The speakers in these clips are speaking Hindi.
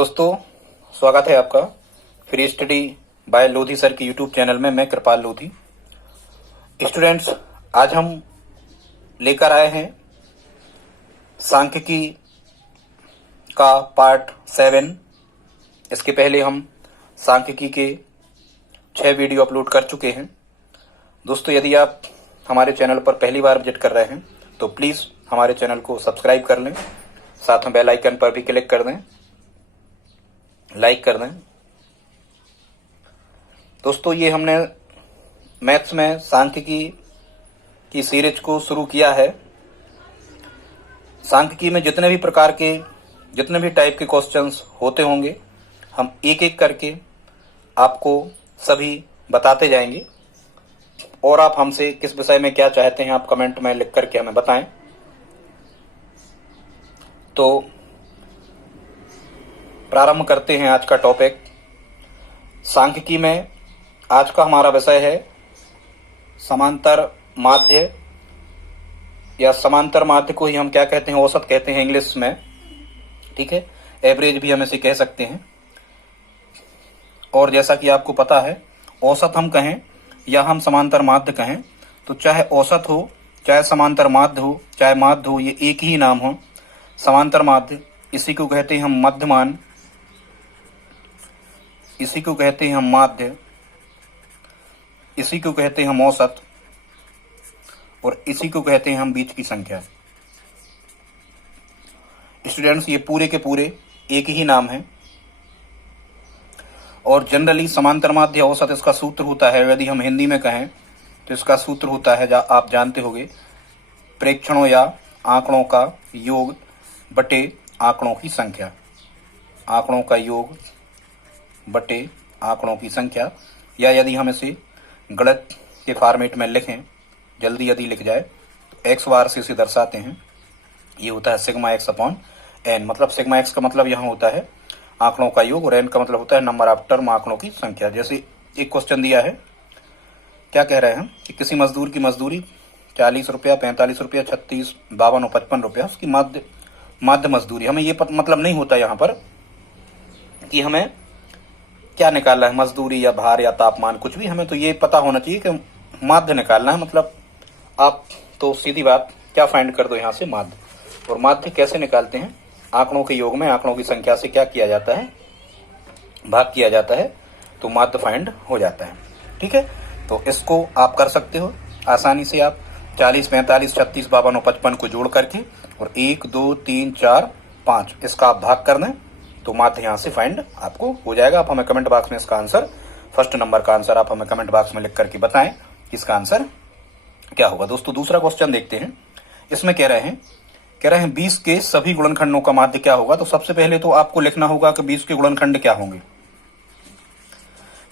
दोस्तों, स्वागत है आपका free study bye Lodhi sir की यूट्यूब चैनल में। मैं कृपाल लोधी। स्टूडेंट्स, आज हम लेकर आए हैं सांख्यिकी का पार्ट 7। इसके पहले हम सांख्यिकी के 6 वीडियो अपलोड कर चुके हैं। दोस्तों, यदि आप हमारे चैनल पर पहली बार विजिट कर रहे हैं तो प्लीज़ हमारे चैनल को सब्सक्राइब कर लें, साथ में बेल आइकन पर भी क्लिक कर दें, लाइक कर दें। दोस्तों, ये हमने मैथ्स में सांख्यिकी की सीरीज को शुरू किया है। सांख्यिकी में जितने भी प्रकार के, जितने भी टाइप के क्वेश्चंस होते होंगे, हम एक एक करके आपको सभी बताते जाएंगे। और आप हमसे किस विषय में क्या चाहते हैं, आप कमेंट में लिख करके हमें बताएं। तो प्रारंभ करते हैं आज का टॉपिक। सांख्यिकी में आज का हमारा विषय है समांतर माध्य, या समांतर माध्य को ही हम क्या कहते हैं, औसत कहते हैं इंग्लिश में। ठीक है, एवरेज भी हम इसे कह सकते हैं। और जैसा कि आपको पता है, औसत हम कहें या हम समांतर माध्य कहें, तो चाहे औसत हो, चाहे समांतर माध्य हो, चाहे माध्य हो, ये एक ही नाम हो। समांतर माध्य, इसी को कहते हैं हम मध्यमान, इसी को कहते हैं हम माध्य, इसी को कहते हैं हम औसत, और इसी को कहते हैं हम बीच की संख्या। स्टूडेंट्स, ये पूरे के पूरे एक ही नाम है। और जनरली समांतर माध्य औसत इसका सूत्र होता है, यदि हम हिंदी में कहें तो इसका सूत्र होता है, आप जानते होंगे, प्रेक्षणों या आंकड़ों का योग बटे आंकड़ों की संख्या। आंकड़ों का योग बटे आंकड़ों की संख्या, या यदि हम इसे गणित के फॉर्मेट में लिखें, जल्दी यदि लिख जाए, तो एक्स बार से इसे दर्शाते हैं। ये होता है सिग्मा एक्स अपॉन एन। मतलब सिग्मा एक्स का मतलब यहाँ होता है आंकड़ों का योग, और एन का मतलब होता है नंबर ऑफ टर्म, आंकड़ों की संख्या। जैसे एक क्वेश्चन दिया है, क्या कह रहे हैं कि किसी मजदूर की मजदूरी 40 रुपया, 45 रुपया, 36, 52 और 55 रुपया, उसकी माध्य मजदूरी। हमें ये मतलब नहीं होता यहाँ पर कि हमें क्या निकालना है, मजदूरी या भार या तापमान, कुछ भी। हमें तो ये पता होना चाहिए कि माध्य निकालना है। मतलब आप तो सीधी बात क्या फाइंड कर दो यहाँ से, माध्य। और माध्य कैसे निकालते हैं? आंकड़ों के योग में आंकड़ों की संख्या से क्या किया जाता है, भाग किया जाता है, तो माध्य फाइंड हो जाता है। ठीक है, तो इसको आप कर सकते हो आसानी से। आप 40, 45, 36, 52 और 55 को जोड़ करके, और 1, 2, 3, 4, 5 इसका आप भाग कर दें, तो माध्य यहाँ से फाइंड आपको हो जाएगा। आप हमें कमेंट बॉक्स में इसका आंसर, फर्स्ट नंबर का आंसर आप हमें कमेंट बॉक्स में लिख करके बताएं कि इसका आंसर क्या होगा। दोस्तों, दूसरा क्वेश्चन देखते हैं। इसमें कह रहे हैं 20 के सभी गुणनखंडों का माध्य क्या होगा। तो सबसे पहले तो आपको लिखना होगा कि 20 के गुणनखंड क्या होंगे।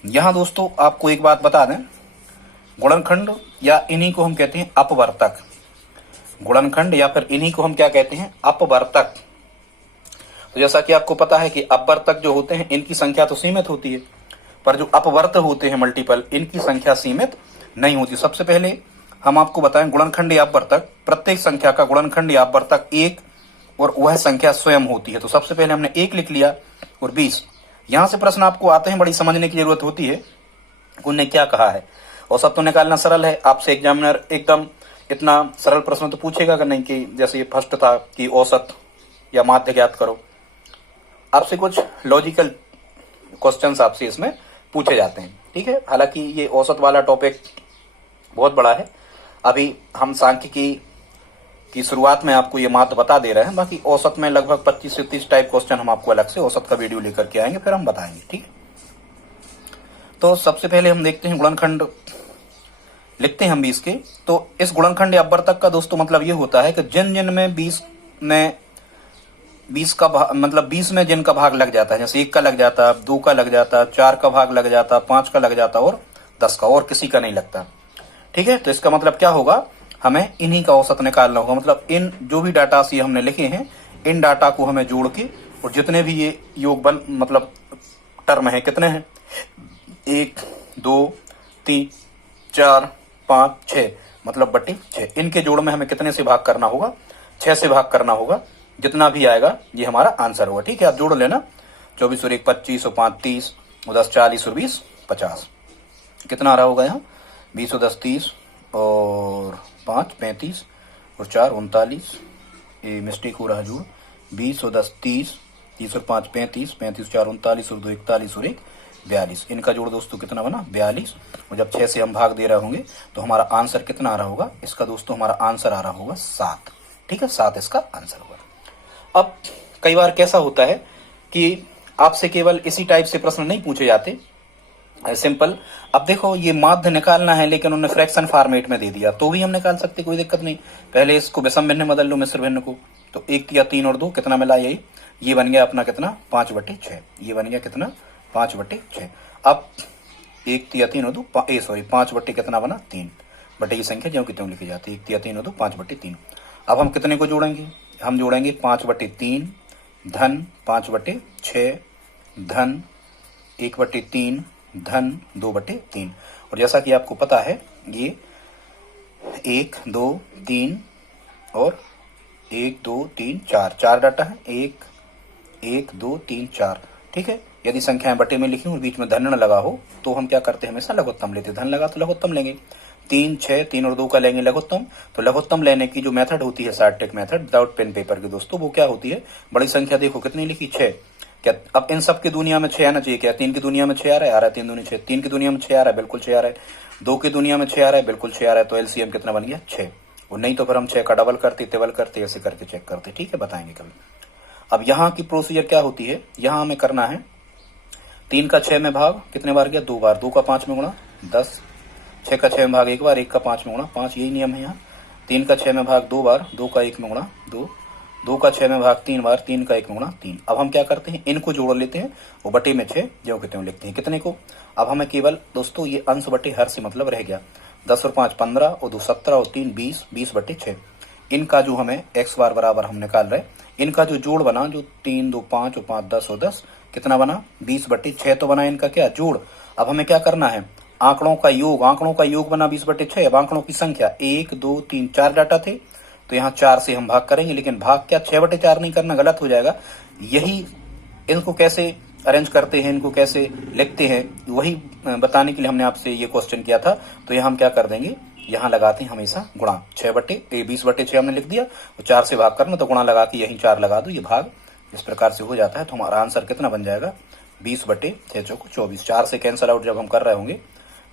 यहां दोस्तों आपको एक बात बता दें, गुणनखंड या इन्हीं को हम कहते हैं अपवर्तक। गुणनखंड या फिर इन्हीं को हम क्या कहते हैं, अपवर्तक। तो जैसा कि आपको पता है कि अपवर्तक जो होते हैं इनकी संख्या तो सीमित होती है, पर जो अपवर्त होते हैं मल्टीपल, इनकी संख्या सीमित नहीं होती। सबसे पहले हम आपको बताएं, गुणनखंड या अपवर्तक, प्रत्येक संख्या का गुणनखंड या अपवर्तक एक और वह संख्या स्वयं होती है। तो सबसे पहले हमने 1 लिख लिया और 20। यहां से प्रश्न आपको आते हैं, बड़ी समझने की जरूरत होती है उनने क्या कहा है। औसत तो निकालना सरल है, आपसे एग्जामिनर एकदम इतना सरल प्रश्न तो पूछेगा कि नहीं, कि जैसे फर्स्ट था कि औसत या माध्य ज्ञात करो। आपसे कुछ लॉजिकल क्वेश्चंस आपसे इसमें पूछे जाते हैं। ठीक है, हालांकि ये औसत वाला टॉपिक बहुत बड़ा है। अभी हम सांख्यिकी की शुरुआत में आपको ये माध्य बता दे रहे हैं, बाकी औसत में लगभग 25 से 30 टाइप क्वेश्चन हम आपको अलग से औसत का वीडियो लेकर के आएंगे, फिर हम बताएंगे। ठीक है, तो सबसे पहले हम देखते हैं गुणनखंड, लिखते हैं हम 20 के। तो इस गुणनखंड या अपवर्तक का दोस्तों मतलब ये होता है कि जिन में 20 का मतलब 20 में जिनका भाग लग जाता है, जैसे 1 का लग जाता, 2 का लग जाता, 4 का भाग लग जाता, 5 का लग जाता और 10 का, और किसी का नहीं लगता। ठीक है, तो इसका मतलब क्या होगा, हमें इन्हीं का औसत निकालना होगा। मतलब इन जो भी डाटा से हमने लिखे हैं, इन डाटा को हमें जोड़ के, और जितने भी ये योग मतलब टर्म है, कितने हैं, 1, 2, 3, 4, 5, 6, मतलब बटे 6, इनके जोड़ में हमें कितने से भाग करना होगा, 6 से भाग करना होगा। जितना भी आएगा ये हमारा आंसर होगा। ठीक है, आप जोड़ लेना। 24 और 1 25 और 5 30 और 10 40 और 20 50। कितना आ रहा होगा यहाँ? 20 और 10 30 और 5 35 और 4 39। ये मिस्टेक हो रहा है जोड़। 20 और 10 30, 30 और 5 35, 35 4 39 और 2 41 और 1 42। इनका जोड़ दोस्तों कितना बना? 42। और जब 6 से हम भाग दे रहे होंगे तो हमारा आंसर कितना आ रहा होगा इसका दोस्तों? हमारा आंसर आ रहा होगा 7। ठीक है, 7 इसका आंसर होगा। अब कई बार कैसा होता है कि आपसे केवल इसी टाइप से प्रश्न नहीं पूछे जाते, सिंपल। अब देखो ये माध्य निकालना है लेकिन उन्होंने फ्रैक्शन फॉर्मेट में दे दिया तो भी हम निकाल सकते, कोई दिक्कत नहीं। पहले इसको विषम भिन्न बदल लो, मिश्र भिन्न को। तो 1 या 3 और 2 कितना मिला? यही, ये बन गया अपना कितना? 5/6। ये बन गया कितना? 5/6। अब 1 या 3 और 2 5 बट्टे कितना बना? 3 बटे की संख्या ज्यों की त्यों लिखी जाती है। 1 या 3 और 2 5/3। अब हम कितने को जोड़ेंगे? हम जोड़ेंगे 5/3 धन 5/6 धन 1/3 धन 2/3। और जैसा कि आपको पता है ये 1 2 3 और 1 2 3 4 4 डाटा है। 1 1 2 3 4। ठीक है, यदि संख्याएं बटे में लिखी और बीच में धन न लगा हो तो हम क्या करते हैं? हमेशा लघुत्तम लेते। धन लगा तो लघुत्तम लेंगे। 3 6 3 और 2 का लेंगे लघुत्तम। तो लघुत्तम लेने की जो मेथड होती है short method without pen paper के दोस्तों, वो क्या होती है? बड़ी संख्या देखो कितनी लिखी? 6। क्या अब इन सब की दुनिया में 6 आना चाहिए? क्या 3 की दुनिया में 6 आ रहा है? आ रहा है 3 दूनी 6। 3 की दुनिया में 6 आ रहा है? बिल्कुल 6 आ रहा है। 2 की दुनिया में 6 आ रहा है? बिल्कुल 6 आ रहा है। तो एलसीएम कितना बन गया? 6। और नहीं तो फिर हम 6 का डबल करते, टेबल करते, ऐसे करके चेक करते। ठीक है, बताएंगे कभी। अब यहाँ की प्रोसीजर क्या होती है? यहाँ हमें करना है 3 का 6 में भाग कितने बार गया? 2 बार। 2 का 5 में गुणा 10। 6 का 6 में भाग 1 बार, 1 का 5 में गुणा 5। यही नियम है यहाँ। 3 का 6 में भाग 2 बार, 2 का 1 में गुणा 2। 2 का 6 में भाग 3 बार, 3 का 1 में गुणा 3। अब हम क्या करते हैं? इनको जोड़ लेते हैं और बटे में 6 ज्यों के त्यों लिखते हैं। कितने को? अब हमें केवल दोस्तों ये अंश बटे हर से मतलब रह गया। 10 और 5 15 और 2 17 और 3 20, 20/6। इनका जो हमें x बार बराबर हम निकाल रहे, इनका जो जोड़ बना, जो 3 2 5 और 5 10 और 10 कितना बना? 20/6 तो बना इनका क्या? जोड़। अब हमें क्या करना है? आंकड़ों का योग। आंकड़ों का योग बना 20/6। अब आंकड़ों की संख्या 1 2 3 4 डाटा थे तो यहाँ 4 से हम भाग करेंगे, लेकिन भाग क्या 6/4 नहीं करना, गलत हो जाएगा। यही इनको कैसे अरेंज करते हैं, इनको कैसे लिखते हैं, वही बताने के लिए हमने आपसे ये क्वेश्चन किया था। तो यहाँ हम क्या कर देंगे? यहाँ लगाते हैं हमेशा गुणा। 20/6 हमने लिख दिया तो 4 से भाग करना तो गुणा लगा के यही 4 लगा दो, ये भाग इस प्रकार से हो जाता है। तो हमारा आंसर कितना बन जाएगा? 20/6 चौको 24। 4 से कैंसिल आउट जब हम कर रहे होंगे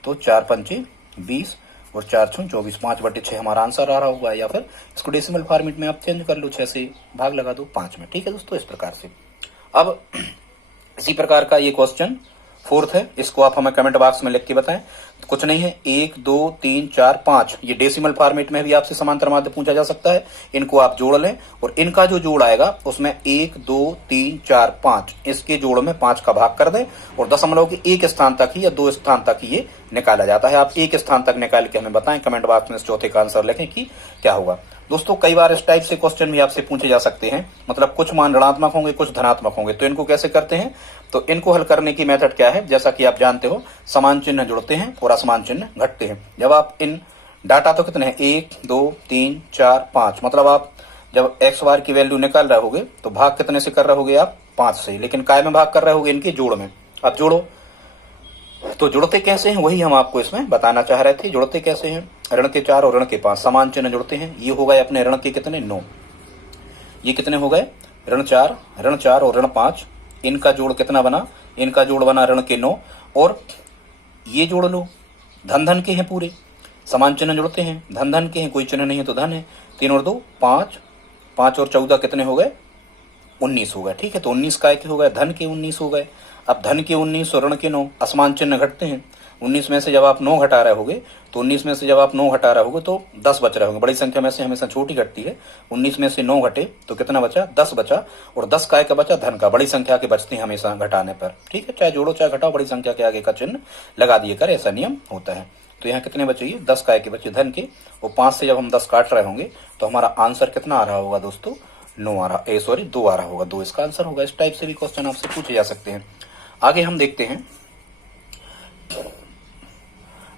तो 4 पंचे 20 और 4 छूं 24। 5/6 हमारा आंसर आ रहा होगा। या फिर इसको डेसिमल फॉर्मेट में आप चेंज कर लो, 6 से भाग लगा दो 5 में। ठीक है दोस्तों, इस प्रकार से। अब इसी प्रकार का ये क्वेश्चन 4th है, इसको आप हमें कमेंट बॉक्स में लिख के बताएं। तो कुछ नहीं है, 1 2 3 4 5, ये डेसिमल फॉर्मेट में भी आपसे समांतर माध्य पूछा जा सकता है। इनको आप जोड़ लें और इनका जो जोड़ आएगा उसमें 1 2 3 4 5, इसके जोड़ में 5 का भाग कर दें और दशमलव के एक स्थान तक ही या 2 स्थान तक ही ये निकाला जाता है। आप एक स्थान तक निकाल के हमें बताएं, कमेंट बॉक्स में इस चौथे का आंसर लिखें कि क्या होगा। दोस्तों कई बार इस टाइप से क्वेश्चन भी आपसे पूछे जा सकते हैं, मतलब कुछ मान ऋणात्मक होंगे कुछ धनात्मक होंगे, तो इनको कैसे करते हैं? तो इनको हल करने की मेथड क्या है? जैसा कि आप जानते हो, समान चिन्ह जुड़ते हैं और असमान चिन्ह घटते हैं। जब आप इन डाटा तो कितने हैं? 1 2 3 4 5, मतलब आप जब एक्स बार की वैल्यू निकाल रहे होगे तो भाग कितने से कर रहे होगे? आप 5 से, लेकिन काय में भाग कर रहे होगे? इनके जोड़ में। अब जोड़ो, तो जुड़ते कैसे हैं वही हम आपको इसमें बताना चाह रहे थे। जुड़ते कैसे हैं? ऋण के 4 और ऋण के 5 समान चिन्ह जुड़ते हैं। ये हो गए अपने ऋण के कितने? 9। ये कितने हो गए? ऋण 4 और ऋण 5, इनका जोड़ कितना बना? इनका जोड़ बना ऋण के 9। और ये जोड़ लो, धन धन के हैं पूरे, समान चिन्ह जुड़ते हैं, धन धन के हैं, कोई चिन्ह नहीं है तो धन है। 3 और 2 5, 5 और 14 कितने हो गए? 19 हो गए। ठीक है, तो 19 काय के हो गए? धन के 19 हो गए। अब धन के 19 और ऋण के 9, असमान चिन्ह घटते हैं। 19 में से जब आप 9 घटा रहे होगे तो 19 में से जब आप 9 घटा रहे होगे तो 10 बच रहे होंगे। बड़ी संख्या में से हमेशा छोटी घटती है। 19 में से 9 घटे तो कितना बचा? 10 बचा। और 10 काय का बचा? धन का। बड़ी संख्या के बचते हैं हमेशा घटाने पर। ठीक है, चाहे जोड़ो चाहे घटाओ, बड़ी संख्या के आगे का चिन्ह लगा दिए कर, ऐसा नियम होता है। तो यहाँ कितने बचे? 10 काय के बचे धन के, और 5 से जब हम 10 काट रहे होंगे तो हमारा आंसर कितना आ रहा होगा दोस्तों? 9 आ रहा, 2 आ रहा होगा। 2 इसका आंसर होगा। इस टाइप से भी क्वेश्चन आपसे पूछे जा सकते हैं। आगे हम देखते हैं,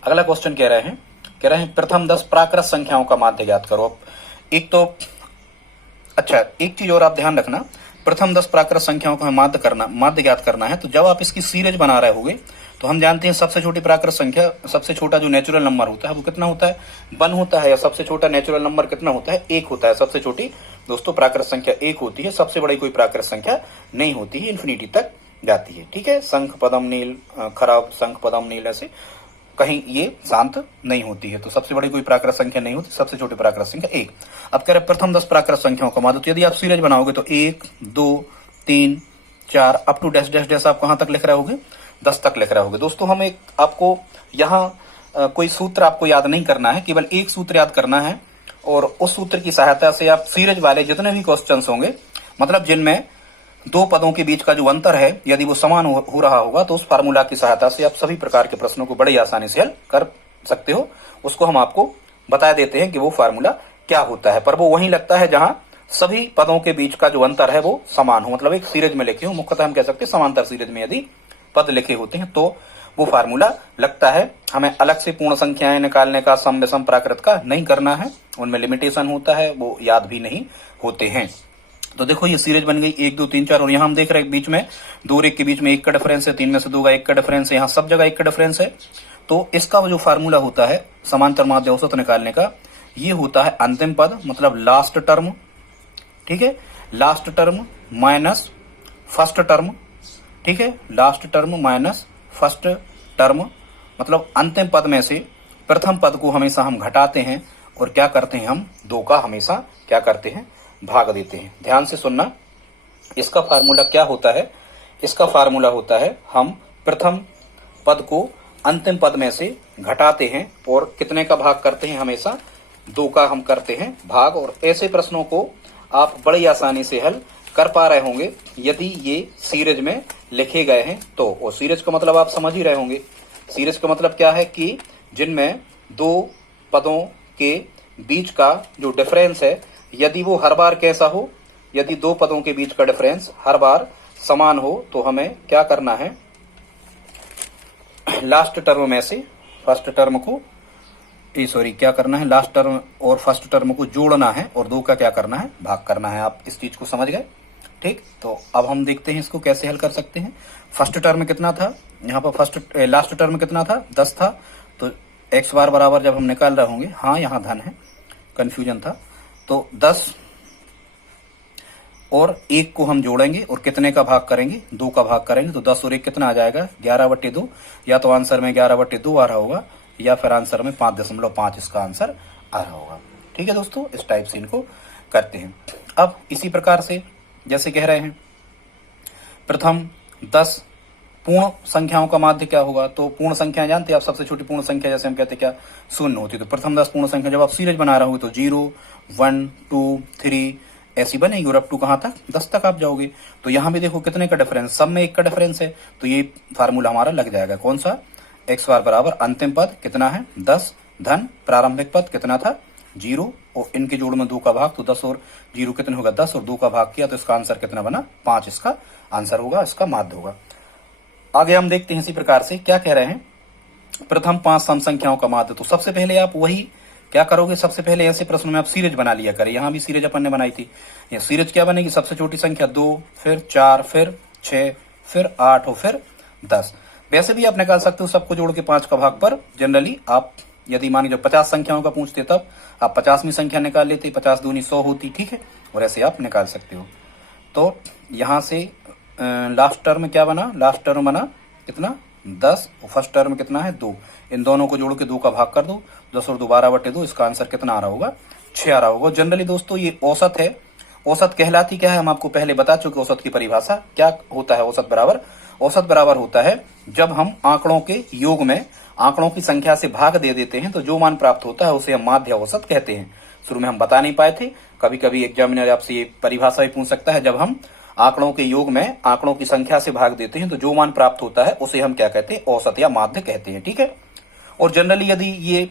अगला क्वेश्चन कह रहे हैं प्रथम 10 प्राकृत संख्याओं का माध्य ज्ञात करो। एक तो अच्छा, एक चीज और आप ध्यान रखना, प्रथम 10 प्राकृत संख्याओं को हमें माध्य ज्ञात करना है। तो जब आप इसकी सीरीज बना रहे होगे तो हम जानते हैं सबसे छोटी प्राकृत संख्या, सबसे छोटा जो नेचुरल नंबर होता है वो कितना होता है, 1 होता है। या सबसे छोटा नेचुरल नंबर कितना होता है, 1 होता है। सबसे छोटी दोस्तों प्राकृत संख्या 1 होती है, सबसे बड़ी कोई प्राकृत संख्या नहीं होती है, इन्फिनिटी तक जाती है। ठीक है, शंख पदम नील, खराब शंख पदम नील, ऐसे कहीं ये शांत नहीं होती है। तो सबसे बड़ी कोई प्राकृत संख्या नहीं होती, सबसे छोटी प्राकृत संख्या 1। अब कह रहे प्रथम 10 प्राकृत संख्याओं का माध्य, तो यदि आप सीरीज बनाओगे तो 1 2 3 4 up to dash dash dash आप कहां तक लिख रहे होगे, 10 तक लिख रहे होगे। दोस्तों हम एक आपको यहाँ कोई सूत्र आपको याद नहीं करना है, केवल एक सूत्र याद करना है और उस सूत्र की सहायता से आप सीरीज वाले जितने भी क्वेश्चन होंगे, मतलब जिनमें दो पदों के बीच का जो अंतर है यदि वो समान हो रहा होगा, तो उस फार्मूला की सहायता से आप सभी प्रकार के प्रश्नों को बड़ी आसानी से हल कर सकते हो। उसको हम आपको बता देते हैं कि वो फार्मूला क्या होता है, पर वो वहीं लगता है जहां सभी पदों के बीच का जो अंतर है वो समान हो, मतलब एक सीरीज में लिखे हो। मुख्यतः हम कह सकते हैं समांतर सीरीज में यदि पद लिखे होते हैं तो वो फार्मूला लगता है। हमें अलग से पूर्ण संख्याएं निकालने का, सम विषम प्राकृत का नहीं करना है, उनमें लिमिटेशन होता है, वो याद भी नहीं होते हैं। तो देखो ये सीरीज बन गई 1 2 3 4, और यहाँ हम देख रहे हैं बीच में 2 और 1 के बीच में 1 का डिफरेंस है, 3 में से 2 का 1 का डिफरेंस है, यहाँ सब जगह 1 का डिफरेंस है। तो इसका जो फार्मूला होता है समांतर माध्य औसत निकालने का, ये होता है अंतिम पद मतलब लास्ट टर्म, ठीक है, last term minus first term, ठीक है, last term minus first term, मतलब अंतिम पद में से प्रथम पद को हमेशा हम घटाते हैं और क्या करते हैं, हम 2 का हमेशा क्या करते हैं, भाग देते हैं। ध्यान से सुनना, इसका फार्मूला क्या होता है, इसका फार्मूला होता है हम प्रथम पद को अंतिम पद में से घटाते हैं और कितने का भाग करते हैं, हमेशा 2 का हम करते हैं भाग। और ऐसे प्रश्नों को आप बड़ी आसानी से हल कर पा रहे होंगे यदि ये सीरीज में लिखे गए हैं तो। और सीरीज का मतलब आप समझ ही रहे होंगे, सीरीज का मतलब क्या है कि जिनमें 2 पदों के बीच का जो डिफरेंस है यदि वो हर बार कैसा हो, यदि 2 पदों के बीच का डिफरेंस हर बार समान हो तो हमें क्या करना है, लास्ट टर्म में से फर्स्ट टर्म को क्या करना है, लास्ट टर्म और फर्स्ट टर्म को जोड़ना है और 2 का क्या करना है, भाग करना है। आप इस चीज को समझ गए, ठीक। तो अब हम देखते हैं इसको कैसे हल कर सकते हैं। फर्स्ट टर्म कितना था, यहाँ पर लास्ट टर्म कितना था, 10 था। तो x बार बराबर जब हम निकाल रहे होंगे, हाँ यहाँ धन है, कंफ्यूजन था, तो 10 और 1 को हम जोड़ेंगे और कितने का भाग करेंगे, 2 का भाग करेंगे। तो 10 और 1 कितना आ जाएगा, 11/2। या तो आंसर में 11/2 आ रहा होगा या फिर आंसर में 5.5 इसका आंसर आ रहा होगा। ठीक है दोस्तों, इस टाइप से इनको करते हैं। अब इसी प्रकार से जैसे कह रहे हैं प्रथम 10 पूर्ण संख्याओं का माध्य क्या होगा, तो पूर्ण संख्या जानते हैं आप, सबसे छोटी पूर्ण संख्या जैसे हम कहते हैं क्या, 0 होती है। तो प्रथम 10 पूर्ण संख्या जब आप सीरीज बना रहे हो तो 0 1 2 3 ऐसी बनेगी और अप टू कहां तक, 10 तक आप जाओगे। तो यहां भी देखो कितने का डिफरेंस, सब में 1 का डिफरेंस है, तो ये फार्मूला हमारा लग जाएगा। कौन सा, x बार बराबर अंतिम पद कितना है 10 धन प्रारंभिक पद कितना था 0 और इनके जोड़ में 2 का भाग, तो 10 और 0 कितने होगा 10 और 2 का भाग किया तो इसका आंसर कितना बना 5, इसका आंसर होगा, इसका माध्य होगा। आगे हम देखते हैं इसी प्रकार से क्या कह रहे हैं, प्रथम 5 सम संख्याओं का माध्य। तो सबसे पहले आप वही क्या करोगे, सबसे पहले ऐसे प्रश्न में आप सीरीज बना लिया करें। यहां भी सीरीज अपन ने बनाई थी, ये सीरीज क्या बनेगी, सबसे छोटी संख्या 2 फिर 4 फिर 6 फिर 8 और फिर 10। वैसे भी आप निकाल सकते हो सबको जोड़ के 5 का भाग, पर जनरली आप यदि मान लीजिए 50 संख्याओं का पूछते तब आप 50वीं संख्या निकाल लेते, 50 दूनी 100 होती, ठीक है, और ऐसे आप निकाल सकते हो। तो यहां से लास्ट टर्म क्या बना, लास्ट टर्म बना कितना 10 और फर्स्ट टर्म कितना है 2, इन दोनों को जोड़ के 2 का भाग कर दो, 10 और 2 12/2, इसका आंसर कितना आ रहा होगा 6 आ रहा होगा। जनरली दोस्तों ये औसत है, औसत कहलाती क्या है हम आपको पहले बता चुके, औसत की परिभाषा क्या होता है, औसत बराबर होता है जब हम आंकड़ों के योग में आंकड़ों की संख्या से भाग दे देते हैं तो जो मान प्राप्त होता है उसे हम माध्य औसत कहते हैं। शुरू में हम बता नहीं पाए थे, कभी कभी एग्जामिनर आपसे ये परिभाषा भी पूछ सकता है, जब हम आंकड़ों के योग में आंकड़ों की संख्या से भाग देते हैं तो जो मान प्राप्त होता है उसे हम क्या कहते हैं, औसत या माध्य कहते हैं, ठीक है। और जनरली यदि ये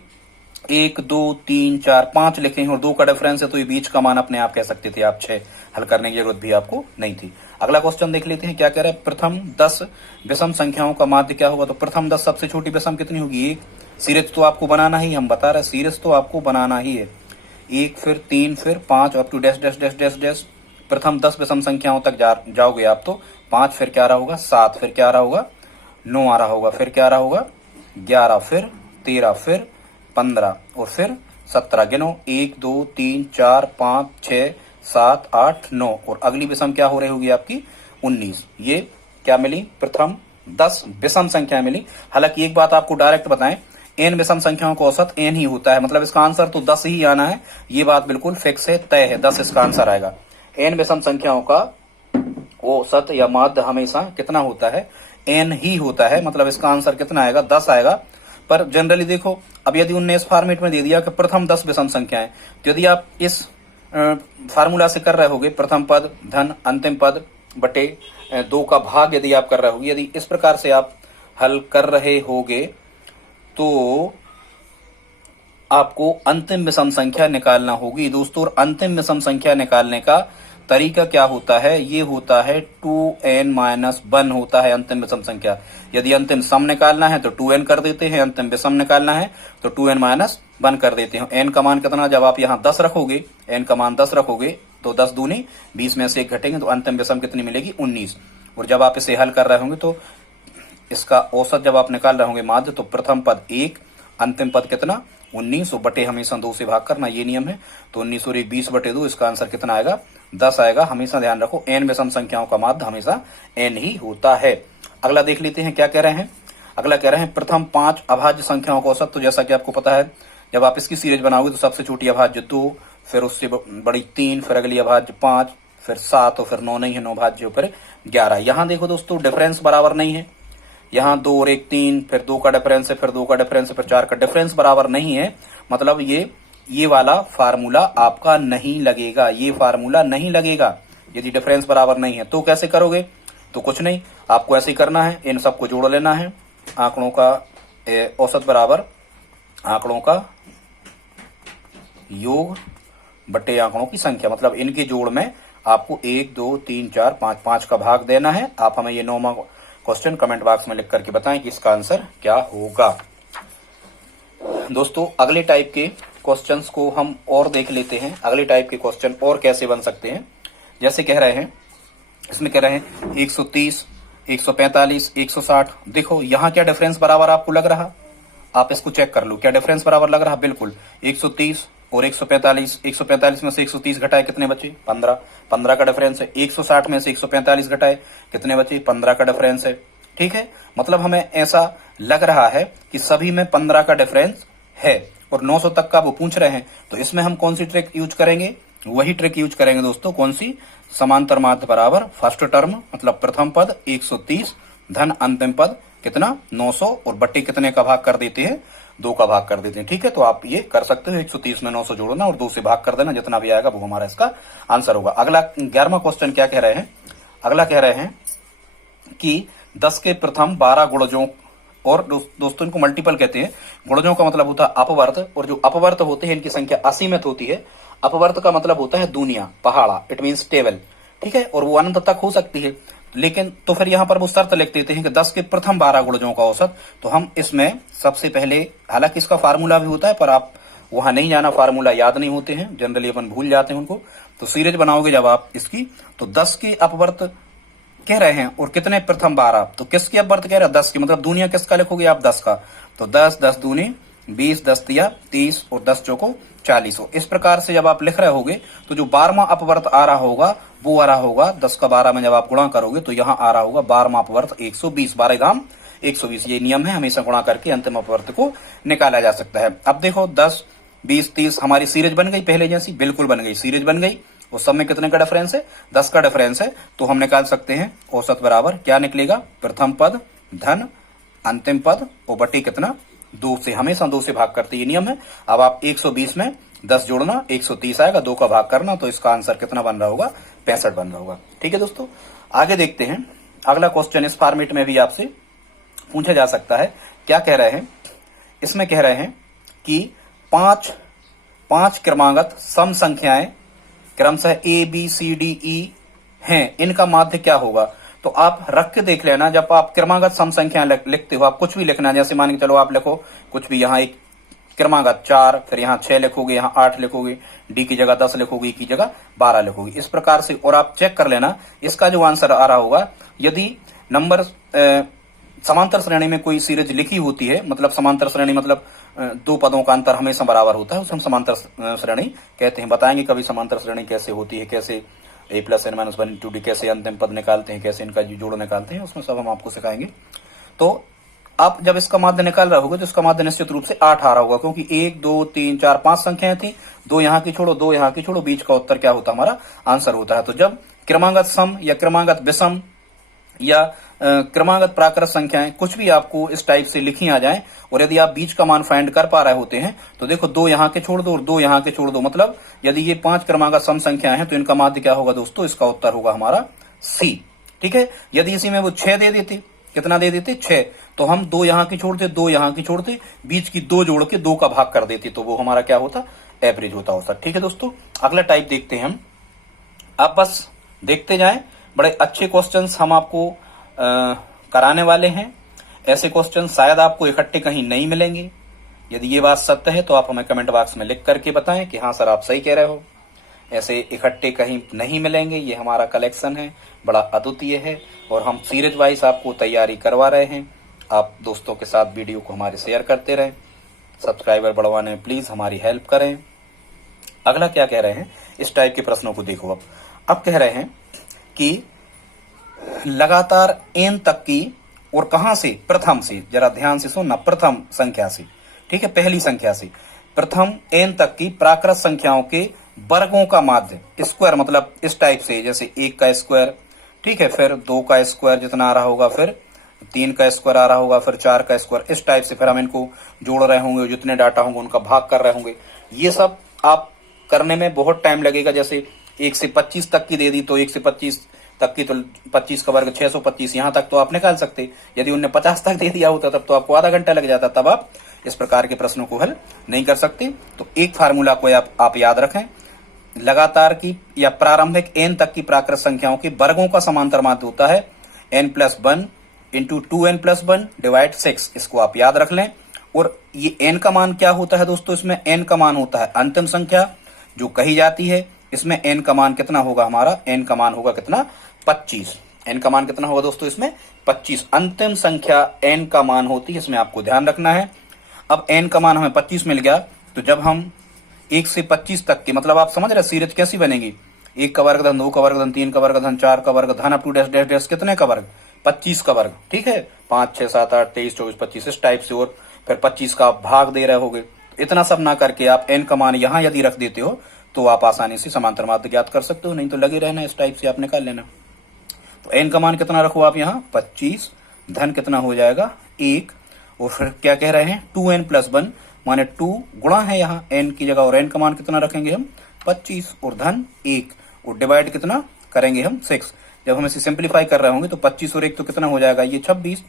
1 2 3 4 5 लिखे हैं और 2 का डिफरेंस है तो ये बीच का मान अपने आप कह सकते थे आप 6, हल करने की जरूरत भी आपको नहीं थी। अगला क्वेश्चन देख लेते हैं क्या कह रहा है, प्रथम 10 विषम संख्याओं का माध्य क्या होगा। तो प्रथम 10 सबसे छोटी विषम कितनी होगी 1, सीरीज तो आपको बनाना ही, हम बता रहे हैं सीरीज तो आपको बनाना ही है, 1 फिर 3 फिर 5 up to dash dash dash dash dash प्रथम 10 विषम संख्याओं तक जाओगे आप तो 5, फिर क्या आ रहा होगा 7, फिर क्या आ रहा होगा 9 आ रहा होगा, फिर क्या आ रहा होगा 11, फिर 13, फिर 15 और फिर 17। गिनो 1 2 3 4 5 6 7 8 9 और अगली विषम क्या हो रही होगी आपकी 19। ये क्या मिली प्रथम 10 विषम संख्या मिली। हालांकि एक बात आपको डायरेक्ट बताएं, n विषम संख्याओं का औसत n ही होता है, मतलब इसका आंसर तो 10 ही आना है। ये बात बिल्कुल फिक्स है, तय है, 10 इसका आंसर आएगा। n विषम संख्याओं का औसत या माध्य हमेशा कितना होता है n ही होता है, मतलब इसका आंसर कितना आएगा 10 आएगा। पर जनरली देखो, अब यदि उनने इस फॉर्मेट में दे दिया कि प्रथम 10 विषम संख्याएं, तो यदि आप इस फार्मूला से कर रहे होगे प्रथम पद धन अंतिम पद बटे 2 का भाग यदि आप कर रहे होगे, यदि इस प्रकार से आप हल कर रहे होगे तो आपको अंतिम विषम संख्या निकालना होगी दोस्तों। और अंतिम विषम संख्या निकालने का तरीका क्या होता है, ये होता है 2n-1 होता है अंतिम विषम संख्या। यदि अंतिम सम निकालना है तो 2n कर देते हैं, अंतिम विषम निकालना है तो 2n-1 कर देते हैं। n का मान कितना, जब आप यहाँ 10 रखोगे, n का मान 10 रखोगे तो 10 दूनी 20 में से 1 घटेंगे तो अंतिम विषम कितनी मिलेगी 19। और जब आप इसे हल कर रहे होंगे तो इसका औसत जब आप निकाल रहे होंगे माध्य, तो प्रथम पद 1, अंतिम पद कितना 19 और बटे हमेशा 2 से भाग करना, ये नियम है। तो 19 और 1 20 बटे 2, इसका आंसर कितना आएगा 10 आएगा। हमेशा ध्यान रखो n विषम संख्याओं का माध्य हमेशा n ही होता है। अगला देख लेते हैं क्या कह रहे हैं। अगला कह रहे हैं प्रथम 5 अभाज्य संख्याओं का औसत। तो जैसा कि आपको पता है, जब आप इसकी सीरीज बनाओगे तो सबसे छोटी अभाज्य 2, फिर उससे बड़ी 3, फिर अगली अभाज्य 5, फिर 7 और फिर 9 नहीं है 9 भाज्य, फिर 11। यहाँ देखो दोस्तों डिफरेंस बराबर नहीं है, यहाँ 2 और 1 3, फिर 2 का डिफरेंस है, फिर 2 का डिफरेंस है, फिर 4 का डिफरेंस बराबर नहीं है, मतलब ये वाला फार्मूला आपका नहीं लगेगा, ये फार्मूला नहीं लगेगा यदि डिफरेंस बराबर नहीं है। तो कैसे करोगे, तो कुछ नहीं, आपको ऐसे ही करना है, इन सबको जोड़ लेना है। आंकड़ों का औसत बराबर आंकड़ों का योग बटे आंकड़ों की संख्या, मतलब इनके जोड़ में आपको 1 2 3 4 5 5 का भाग देना है। आप हमें ये 9वां क्वेश्चन कमेंट बॉक्स में लिख करके बताएं कि इसका आंसर क्या होगा। दोस्तों अगले टाइप के क्वेश्चंस को हम और देख लेते हैं, अगले टाइप के क्वेश्चन और कैसे बन सकते हैं। जैसे कह रहे हैं, इसमें कह रहे हैं 130, 145, 160। देखो यहाँ क्या डिफरेंस बराबर आपको लग रहा, आप इसको चेक कर लो, क्या डिफरेंस बराबर लग रहा। बिल्कुल 130 और 145, 145 में से 130 घटाए कितने बचे 15, 15 का डिफरेंस है। 160 में से 145 घटाए कितने बचे 15 का डिफरेंस है। ठीक है, मतलब हमें ऐसा लग रहा है कि सभी में 15 का डिफरेंस है और 900 तक का वो पूछ रहे हैं। तो इसमें हम कौन सी ट्रिक यूज करेंगे, वही ट्रिक यूज करेंगे दोस्तों, कौन सी, समांतर माध्य बराबर फर्स्ट टर्म मतलब प्रथम पद 130 धन अंतिम पद कितना 900 और बट्टी कितने का भाग कर देते हैं 2 का भाग कर देते हैं। ठीक है, तो आप ये कर सकते हो, 130 में 900 जोड़ना और 2 से भाग कर देना, जितना भी आएगा वो हमारा इसका आंसर होगा। अगला 11वां क्वेश्चन क्या कह रहे हैं, अगला कह रहे हैं कि 10 के प्रथम 12 गुणजों, और दोस्तों इनको मल्टीपल कहते हैं। गुणजों का मतलब होता है अपवर्त, और जो अपवर्त होते हैं इनकी संख्या असीमित होती है। अपवर्त का मतलब होता है दुनिया, पहाड़ा, इट मीन्स टेबल। ठीक है, और वो अनंत तक हो सकती है, लेकिन तो फिर यहां पर वो शर्त लिख देते हैं कि 10 के प्रथम 12 गुणजों का औसत। तो हम इसमें सबसे पहले, हालांकि इसका फार्मूला भी होता है पर आप वहां नहीं जाना, फार्मूला याद नहीं होते हैं, जनरली अपन भूल जाते हैं उनको। तो सीरीज बनाओगे जब आप इसकी, तो 10 के अपवर्त कह रहे हैं और कितने प्रथम 12, तो किसके अपवर्त कह रहे हैं 10 की, मतलब दुनिया किसका लिखोगे आप 10 का। तो 10 10 दूनी 20, 10 तिया 30 और 10 चौको 40। इस प्रकार से जब आप लिख रहे होगे तो जो 12वां अपवर्त आ रहा होगा वो आ रहा होगा 10 का 12 में जब आप गुणा करोगे तो यहाँ आ रहा होगा 12वां अपवर्त 120, 12 दाम 120। ये नियम है, हमेशा गुणा करके अंतिम अपवर्त को निकाला जा सकता है। अब देखो 10 20 30 हमारी सीरीज बन गई पहले जैसी, बिल्कुल बन गई, सीरीज बन गई। उस सब में कितने का डिफरेंस है 10 का डिफरेंस है। तो हम निकाल सकते हैं औसत बराबर क्या निकलेगा, प्रथम पद धन अंतिम पद और बटी कितना 2 से, हमेशा 2 से भाग करते, ये नियम है। अब आप 120 में 10 जोड़ना 130 आएगा, 2 का भाग करना, तो इसका आंसर कितना बन रहा होगा 65 बन रहा होगा। ठीक है दोस्तों, आगे देखते हैं अगला क्वेश्चन। इस फॉर्मेट में भी आपसे पूछा जा सकता है। क्या कह रहे हैं, इसमें कह रहे हैं कि पांच क्रमागत सम संख्याएं क्रमशः A B C D E हैं, इनका माध्य क्या होगा। तो आप रख के देख लेना, जब आप क्रमागत सम संख्याएं लिखते हो, आप कुछ भी लिखना, जैसे मान के चलो आप लिखो कुछ भी, यहाँ एक क्रमागत 4, फिर यहाँ 6 लिखोगे, यहाँ 8 लिखोगे, डी की जगह 10 लिखोगे, की जगह 12 लिखोगे, इस प्रकार से। और आप चेक कर लेना इसका जो आंसर आ रहा होगा, यदि नंबर समांतर श्रेणी में कोई सीरीज लिखी होती है, मतलब समांतर श्रेणी मतलब दो पदों का अंतर हमेशा बराबर होता है, उसे हम समांतर श्रेणी कहते हैं। बताएंगे कभी समांतर श्रेणी कैसे होती है, कैसे a plus n minus one into d कैसे अंतिम पद निकालते हैं, कैसे इनका जोड़ निकालते हैं, उसमें सब हम आपको सिखाएंगे। तो आप जब इसका माध्य निकाल रहे होगे तो इसका माध्य निश्चित रूप से 8 आ रहा होगा, क्योंकि 1 2 3 4 5 संख्याएं थी, 2 यहाँ की छोड़ो, 2 यहाँ की छोड़ो, बीच का उत्तर क्या होता है, हमारा आंसर होता है। तो जब क्रमागत सम या क्रमागत विषम या क्रमागत प्राकृत संख्याएं कुछ भी आपको इस टाइप से लिखी आ जाएं, और यदि आप बीच का मान फाइंड कर पा रहे होते हैं, तो देखो 2 यहाँ के छोड़ दो और 2 यहाँ के छोड़ दो, मतलब यदि ये 5 क्रमागत सम संख्याएं हैं तो इनका माध्य क्या होगा दोस्तों, इसका उत्तर होगा हमारा सी। ठीक है, यदि इसी में वो 6 दे देते, कितना दे देते 6, तो हम 2 यहाँ की छोड़ते, 2 यहाँ की छोड़ते, बीच की 2 जोड़ के 2 का भाग कर देते, तो वो हमारा क्या होता, एवरेज होता। ठीक है दोस्तों, अगला टाइप देखते हैं हम। आप बस देखते जाएं, बड़े अच्छे क्वेश्चंस हम आपको कराने वाले हैं। ऐसे क्वेश्चन शायद आपको इकट्ठे कहीं नहीं मिलेंगे। यदि ये बात सत्य है तो आप हमें कमेंट बॉक्स में लिख करके बताएं कि हाँ सर आप सही कह रहे हो, ऐसे इकट्ठे कहीं नहीं मिलेंगे। ये हमारा कलेक्शन है, बड़ा अद्वितीय है, और हम सीरीज वाइज आपको तैयारी करवा रहे हैं। आप दोस्तों के साथ वीडियो को हमारे शेयर करते रहें, सब्सक्राइबर बढ़वाने में प्लीज हमारी हेल्प करें। अगला क्या कह रहे हैं, इस टाइप के प्रश्नों को देखो। अब कह रहे हैं कि लगातार n तक की, और कहां से, प्रथम से, जरा ध्यान से सुनना, प्रथम संख्या से, ठीक है, पहली संख्या से प्रथम n तक की प्राकृत संख्याओं के वर्गों का माध्य स्क्वायर, मतलब इस टाइप से, जैसे 1 का स्क्वायर, ठीक है, फिर 2 का स्क्वायर जितना आ रहा होगा, फिर 3 का स्क्वायर आ रहा होगा, फिर 4 का स्क्वायर, इस टाइप से फिर हम इनको जोड़ रहे होंगे, जितने डाटा होंगे उनका भाग कर रहे होंगे। ये सब आप करने में बहुत टाइम लगेगा। जैसे 1 से 25 तक की दे दी तो 1 से 25 तक की, तो 25 का वर्ग 625, यहां तक तो आप निकाल सकते। यदि उन्होंने 50 तक दे दिया होता तब तो आपको आधा घंटा लग जाता, तब आप इस प्रकार के प्रश्नों को हल नहीं कर सकते। तो एक फार्मूला को आप याद रखें, लगातार की या प्रारंभिक n तक की प्राकृत संख्याओं के वर्गों का समांतर माध्य होता है n+1 इंटू 2n+1 डिवाइड 6। इसको आप याद रख लें। और ये n का मान क्या होता है दोस्तों, इसमें n का मान होता है अंतिम संख्या जो कही जाती है। इसमें n का मान कितना होगा, हमारा n का मान होगा कितना, 25। n का मान कितना होगा दोस्तों, इसमें 25 अंतिम संख्या n का मान होती है, इसमें आपको ध्यान रखना है। अब n का मान हमें 25 मिल गया, तो जब हम 1 से 25 तक के, मतलब आप समझ रहे सीरीज कैसी बनेगी, 1 का वर्ग धन 2 का वर्ग धन 3 का वर्ग धन 4 का वर्ग धन up to dash dash dash, कितने का वर्ग, 25 का वर्ग, ठीक है, 5 6 7 8 23 24 25 इस टाइप से, और फिर 25 का भाग दे रहे होगे। इतना सब ना करके आप n का मान यहाँ यदि रख देते हो तो आप आसानी से समांतर माध्य ज्ञात कर सकते हो, नहीं तो लगे रहना इस टाइप से आप निकाल लेना। तो n का मान कितना रखो आप यहाँ 25, धन कितना हो जाएगा 1, और फिर क्या कह रहे हैं 2n+1 माने 2 गुणा है यहाँ n की जगह, और n का मान कितना रखेंगे हम 25 और धन 1, और डिवाइड कितना करेंगे हम 6। जब हम इसे सिंप्लीफाई कर रहे होंगे तो 25 और 1 तो कितना हो जाएगा ये 26,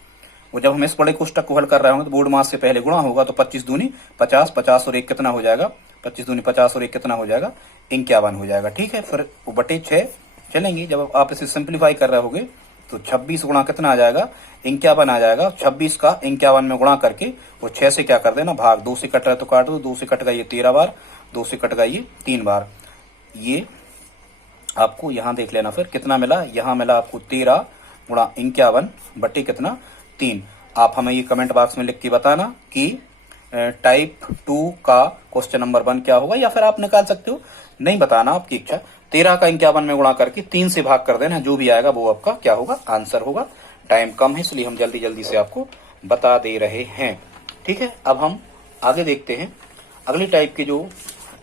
और जब हम इस बड़े कोष्टक को हल कर रहे होंगे तो बोर्ड मास से पहले गुणा होगा, तो 25 दूनी 50, 50 और 1 कितना हो जाएगा, 25 दूनी 50 और 1 कितना हो जाएगा 51 हो जाएगा। ठीक है, फिर वो बटे 6 चलेंगे। जब आप इसे सिंप्लीफाई कर रहे होगे तो 26 गुणा कितना आ जाएगा 51 आ जाएगा। 26 का 51 में गुणा करके वो 6 से क्या कर देना भाग, 2 से कट रहा है तो काट दो, 2 से कट गया ये 13 बार, 2 से कट गया ये 3 बार। ये आपको यहाँ देख लेना फिर कितना मिला, यहाँ मिला आपको 13 गुणा 51 बटे कितना 3। आप हमें ये कमेंट बॉक्स में लिख के बताना कि टाइप 2 का क्वेश्चन नंबर 1 क्या होगा, या फिर आप निकाल सकते हो, नहीं बताना आपकी इच्छा। 13 का 51 में गुणा करके 3 से भाग कर देना, जो भी आएगा वो आपका क्या होगा आंसर होगा। टाइम कम है इसलिए हम जल्दी जल्दी से आपको बता दे रहे हैं। ठीक है, अब हम आगे देखते हैं। अगली टाइप के जो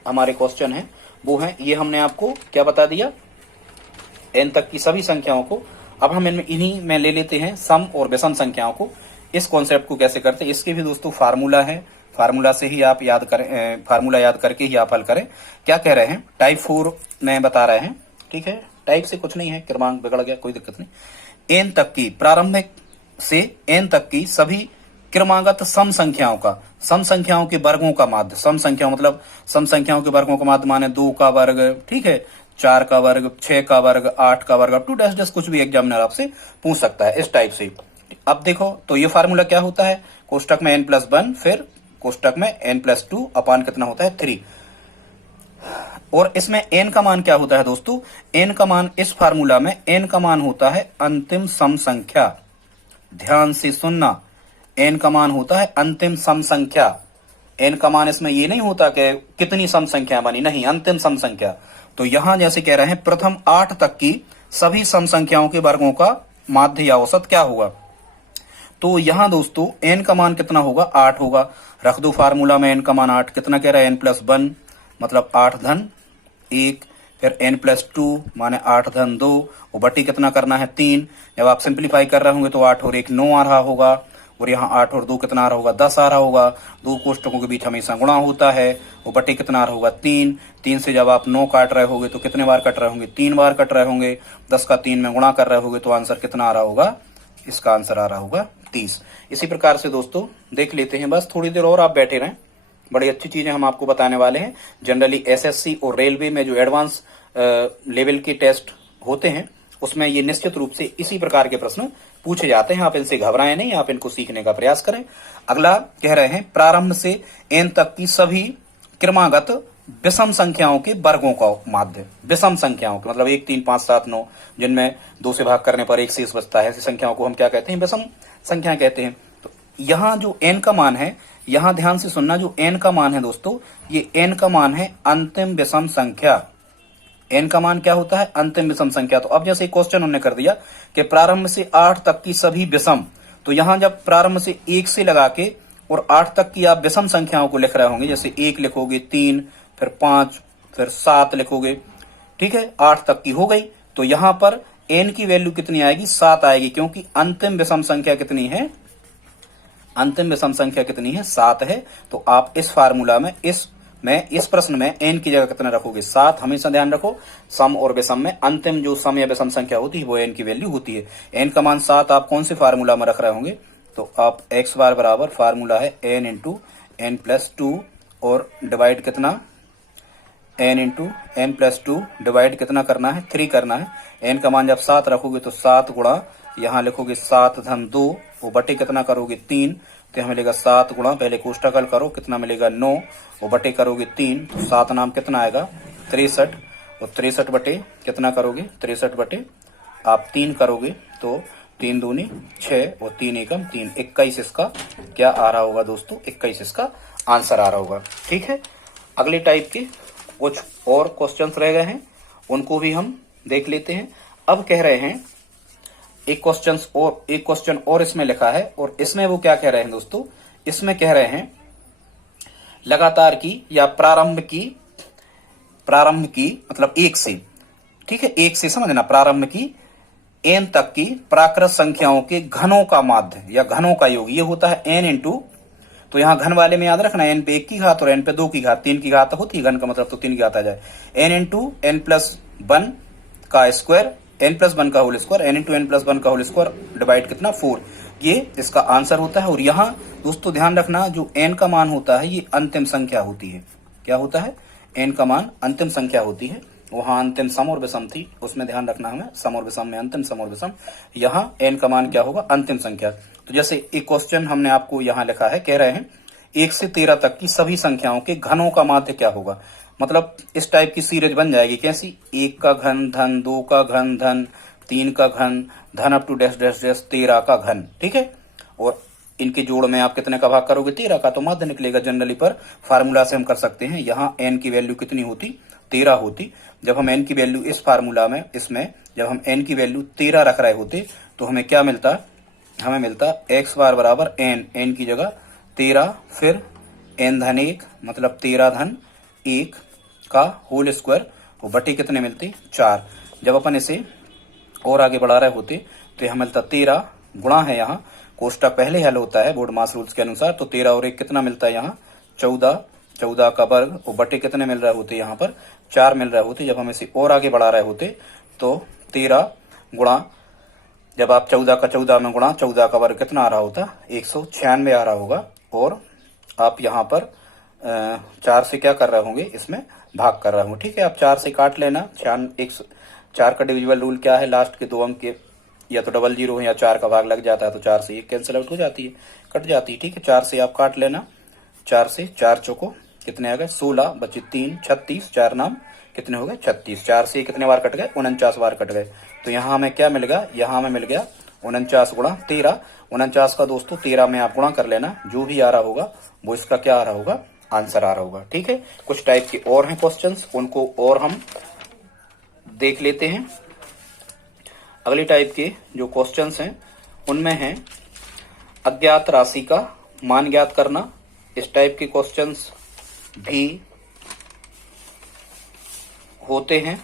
हमारे क्वेश्चन है वो है, ये हमने आपको क्या बता दिया n तक की सभी संख्याओं को। अब हम इन्हीं में ले लेते हैं सम और विषम संख्याओं को। इस कॉन्सेप्ट को कैसे करते हैं इसके भी दोस्तों फार्मूला है, फार्मूला से ही आप याद करें, फार्मूला याद करके ही आप हल करें। क्या कह रहे हैं, टाइप 4 में बता रहे हैं। ठीक है, टाइप से कुछ नहीं है, क्रमांक बिगड़ गया कोई दिक्कत नहीं। n तक की प्रारंभिक से n तक की सभी क्रमागत सम संख्याओं का, सम संख्याओं के वर्गों का माध्य, सम संख्याओं मतलब सम संख्याओं के वर्गों का माध्य माने 2 का वर्ग, ठीक है, 4 का वर्ग, 6 का वर्ग, 8 का वर्ग, अप टू डैश डैश कुछ भी एग्जामिनर आपसे पूछ सकता है इस टाइप से। अब देखो तो ये फार्मूला क्या होता है, कोष्टक में n+1 फिर कोष्टक में n+2 अपान कितना होता है 3। और इसमें n का मान क्या होता है दोस्तों, n का मान इस फार्मूला में n का मान होता है अंतिम सम संख्या। ध्यान से सुनना, n का मान होता है अंतिम सम संख्या। n का मान इसमें ये नहीं होता कि कितनी सम संख्या बनी, नहीं, अंतिम सम संख्या। तो यहां जैसे कह रहे हैं प्रथम 8 तक की सभी सम संख्याओं के वर्गों का माध्य या औसत क्या होगा। तो यहां दोस्तों n का मान कितना होगा, 8 होगा। रख दो फार्मूला में n का मान 8, कितना कह रहा है n+1 मतलब 8 धन 1, फिर n+2 माने 8 धन 2, वो बटी कितना करना है 3। जब आप सिंप्लीफाई कर रहे होंगे तो 8 और 1 9 आ रहा होगा, और यहाँ 8 और 2 कितना आ रहा होगा 10 आ रहा होगा। दो कोष्टकों के बीच हमेशा गुणा होता है, वो बटे कितना आ रहा होगा 3। 3 से जब आप 9 काट रहे होंगे तो कितने बार कट रहे होंगे, 3 बार कट रहे होंगे। 10 का 3 में गुणा कर रहे होंगे तो आंसर कितना आ रहा होगा, इसका आंसर आ रहा होगा 30। इसी प्रकार से दोस्तों देख लेते हैं, बस थोड़ी देर और आप बैठे रहें, बड़ी अच्छी चीजें हम आपको बताने वाले हैं। जनरली एसएससी और रेलवे में जो एडवांस लेवल के टेस्ट होते हैं उसमें ये निश्चित रूप से इसी प्रकार के प्रश्न पूछे जाते हैं। आप इनसे घबराएं नहीं, आप इनको सीखने का प्रयास करें। अगला कह रहे हैं प्रारंभ से n तक की सभी क्रमागत विषम संख्याओं के वर्गों का माध्य। विषम संख्याओं के मतलब 1 3 5 7 9 जिनमें 2 से भाग करने पर 1 शेष बचता है, ऐसी संख्याओं को हम क्या कहते हैं, विषम संख्या कहते हैं। तो यहाँ जो n का मान है, यहाँ ध्यान से सुनना, जो n का मान है दोस्तों, ये n का मान है अंतिम विषम संख्या। n का मान क्या होता है, अंतिम विषम संख्या। तो अब जैसे क्वेश्चन उन्होंने कर दिया कि प्रारंभ से 8 तक की सभी विषम, तो यहां जब प्रारंभ से 1 से लगा के और 8 तक की आप विषम संख्याओं को लिख रहे होंगे, जैसे 1 लिखोगे, 3, फिर 5, फिर 7 लिखोगे, ठीक है, 8 तक की हो गई। तो यहां पर n की वैल्यू कितनी आएगी, 7 आएगी, क्योंकि अंतिम विषम संख्या कितनी है, अंतिम विषम संख्या कितनी है, 7 है। तो आप इस फार्मूला में इस प्रश्न में n की जगह कितना रखोगे, 7। हमेशा ध्यान रखो सम और विषम में अंतिम जो सम या विषम संख्या होती है वो n की वैल्यू होती है। n का मान 7 आप कौन से फार्मूला में रख रहे होंगे, तो आप x बार बराबर फार्मूला है n इंटू n+2 और डिवाइड कितना, n इंटू n+2 डिवाइड कितना करना है, 3 करना है। n का मान जब 7 रखोगे तो 7 गुणा, यहाँ लिखोगे 7 धन 2, वो बटे कितना करोगे 3, तो हमें मिलेगा 7 गुणा, पहले कोष्टकल करो, कितना मिलेगा 9, वो बटे करोगे 3, तो 7 नाम कितना आएगा 63, और 63 बटे कितना करोगे, 63 बटे आप 3 करोगे तो 3 दूनी 6 और 3 एकम 3, 21 इसका क्या आ रहा होगा दोस्तों, 21 इसका आंसर आ रहा होगा। ठीक है, अगले टाइप के कुछ और क्वेश्चंस रह गए हैं, उनको भी हम देख लेते हैं। अब कह रहे हैं एक क्वेश्चन और इसमें लिखा है, और इसमें वो क्या कह रहे हैं दोस्तों, इसमें कह रहे हैं लगातार की या प्रारंभ की मतलब 1 से, ठीक है, 1 से समझना, प्रारंभ की n तक की प्राकृत संख्याओं के घनों का माध्य या घनों का योग, ये होता है n इंटू, तो यहाँ घन वाले में याद रखना n पे 1 की घात और n पे 2 की घात, 3 की घात होती है घन का मतलब, तो 3 की घात आ जाए, n इंटू n+1 का स्क्वायर, n+1 का whole square, n into n+1 का होल स्क्वायर डिवाइड कितना 4, ये इसका आंसर होता है। और यहाँ दोस्तों ध्यान रखना, जो n का मान होता है ये अंतिम संख्या होती है। क्या होता है, n का मान अंतिम संख्या होती है। वहां अंतिम सम और विषम थी, उसमें ध्यान रखना हमें, सम और विषम में अंतिम, सम और विषम, यहाँ n का मान क्या होगा, अंतिम संख्या। तो जैसे एक क्वेश्चन हमने आपको यहाँ लिखा है, कह रहे हैं 1 से 13 तक की सभी संख्याओं के घनों का माध्य क्या होगा। मतलब इस टाइप की सीरीज बन जाएगी, कैसी, 1 का घन धन 2 का घन धन 3 का घन धन up to dash dash dash 13 का घन, ठीक है। और इनके जोड़ में आप कितने का भाग करोगे, 13 का, तो माध्य निकलेगा जनरली, पर फार्मूला से हम कर सकते हैं। यहाँ n की वैल्यू कितनी होती, 13 होती। जब हम n की वैल्यू इस फार्मूला में, इसमें जब हम n की वैल्यू 13 रख रहे होते तो हमें क्या मिलता, हमें मिलता x बार बराबर n की जगह 13, फिर n धन 1 मतलब 13 धन 1 का होल स्क्वायर, वो बटे कितने मिलते, 4। जब अपन इसे और आगे बढ़ा रहे होते तो यह मिलता 13 गुणा है, यहाँ कोष्टक पहले हल होता है बोर्ड मास रूल्स के अनुसार, तो 13 और 1 कितना मिलता है, यहाँ 14, 14 का वर्ग, वो बटे कितने मिल रहे होते, यहाँ पर 4 मिल रहे होते। जब हम इसे और आगे बढ़ा रहे होते तो 13 गुणा, जब आप 14 का 14 में गुणा, 14 का वर्ग कितना आ रहा होता, 196 आ रहा होगा। और आप यहाँ पर 4 से क्या कर रहे होंगे, इसमें भाग कर रहे होंगे, ठीक है। आप 4 से काट लेना, 4 का डिविजिबल रूल क्या है, लास्ट के 2 अंक के या तो डबल जीरो है या 4 का भाग लग जाता है, तो 4 से 1 कैंसिल आउट हो जाती है, कट जाती है, ठीक है। 4 से आप काट लेना 4 से 4 चौको कितने आ गए 16, बचे 3, 36, 4 नाम कितने हो गए 36। 4 से कितने बार कट गए 49 बार कट गए। तो यहाँ हमें क्या मिल गया, यहाँ हमें मिल गया 49 गुणा 13। 49 का दोस्तों 13 में आप गुणा कर लेना, जो भी आ रहा होगा वो इसका क्या आ रहा होगा, आंसर आ रहा होगा। ठीक है, कुछ टाइप के और हैं क्वेश्चंस, उनको और हम देख लेते हैं। अगले टाइप के जो क्वेश्चंस हैं उनमें है अज्ञात राशि का मान ज्ञात करना। इस टाइप के क्वेश्चंस भी होते हैं,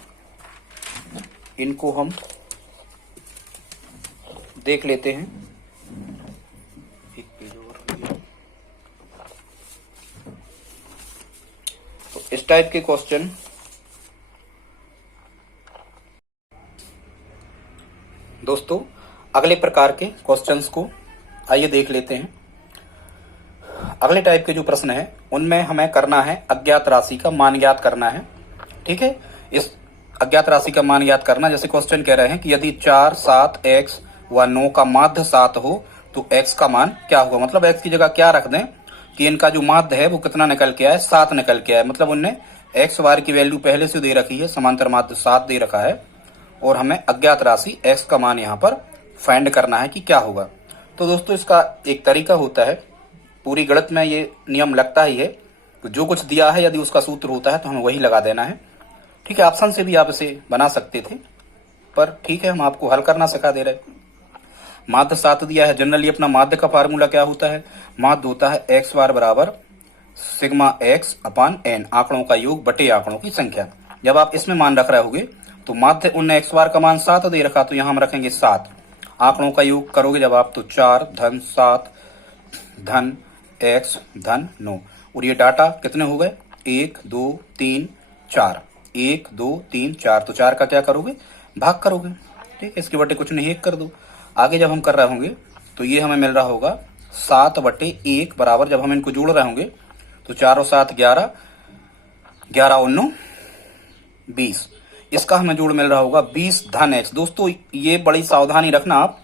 इनको हम देख लेते हैं। एक पेज और तो इस टाइप के क्वेश्चन दोस्तों अगले प्रकार के क्वेश्चंस को आइए देख लेते हैं। अगले टाइप के जो प्रश्न है उनमें हमें करना है अज्ञात राशि का मान ज्ञात करना है। ठीक है, इस अज्ञात राशि का मान ज्ञात करना, जैसे क्वेश्चन कह रहे हैं कि यदि 4, 7, x व 9 का माध्य 7 हो तो x का मान क्या होगा। मतलब x की जगह क्या रख दें कि इनका जो माध्य है वो कितना निकल के आया, 7 निकल के आया। मतलब उनने x बार की वैल्यू पहले से दे रखी है, समांतर माध्य 7 दे रखा है और हमें अज्ञात राशि x का मान यहाँ पर फाइंड करना है कि क्या होगा। तो दोस्तों इसका एक तरीका होता है, पूरी गणित में ये नियम लगता ही है, तो जो कुछ दिया है यदि उसका सूत्र होता है तो हमें वही लगा देना है। ठीक है, ऑप्शन से भी आप इसे बना सकते थे, पर ठीक है हम आपको हल करना सिखा दे रहे। माध्य 7 दिया है, जनरली अपना माध्य का फार्मूला क्या होता है, माध्य होता है x बार बराबर सिग्मा x अपान n, आंकड़ों का योग बटे आंकड़ों की संख्या। जब आप इसमें मान रख रहे होगे तो माध्य उनने x बार का मान 7 दे रखा, तो यहां हम रखेंगे 7, आंकड़ों का योग करोगे जब आप तो 4 धन 7 धन x धन 9, और ये डाटा कितने हो गए 1 2 3 4, 1 2 3 4, तो 4 का क्या करोगे भाग करोगे। ठीक है, इसके बटे कुछ नहीं 1 कर दो। आगे जब हम कर रहे होंगे तो ये हमें मिल रहा होगा 7 बटे 1 बराबर, जब हम इनको जोड़ रहे होंगे तो 4 और 7 11, 11 और 9 20, इसका हमें जोड़ मिल रहा होगा 20 धन x। दोस्तों ये बड़ी सावधानी रखना आप,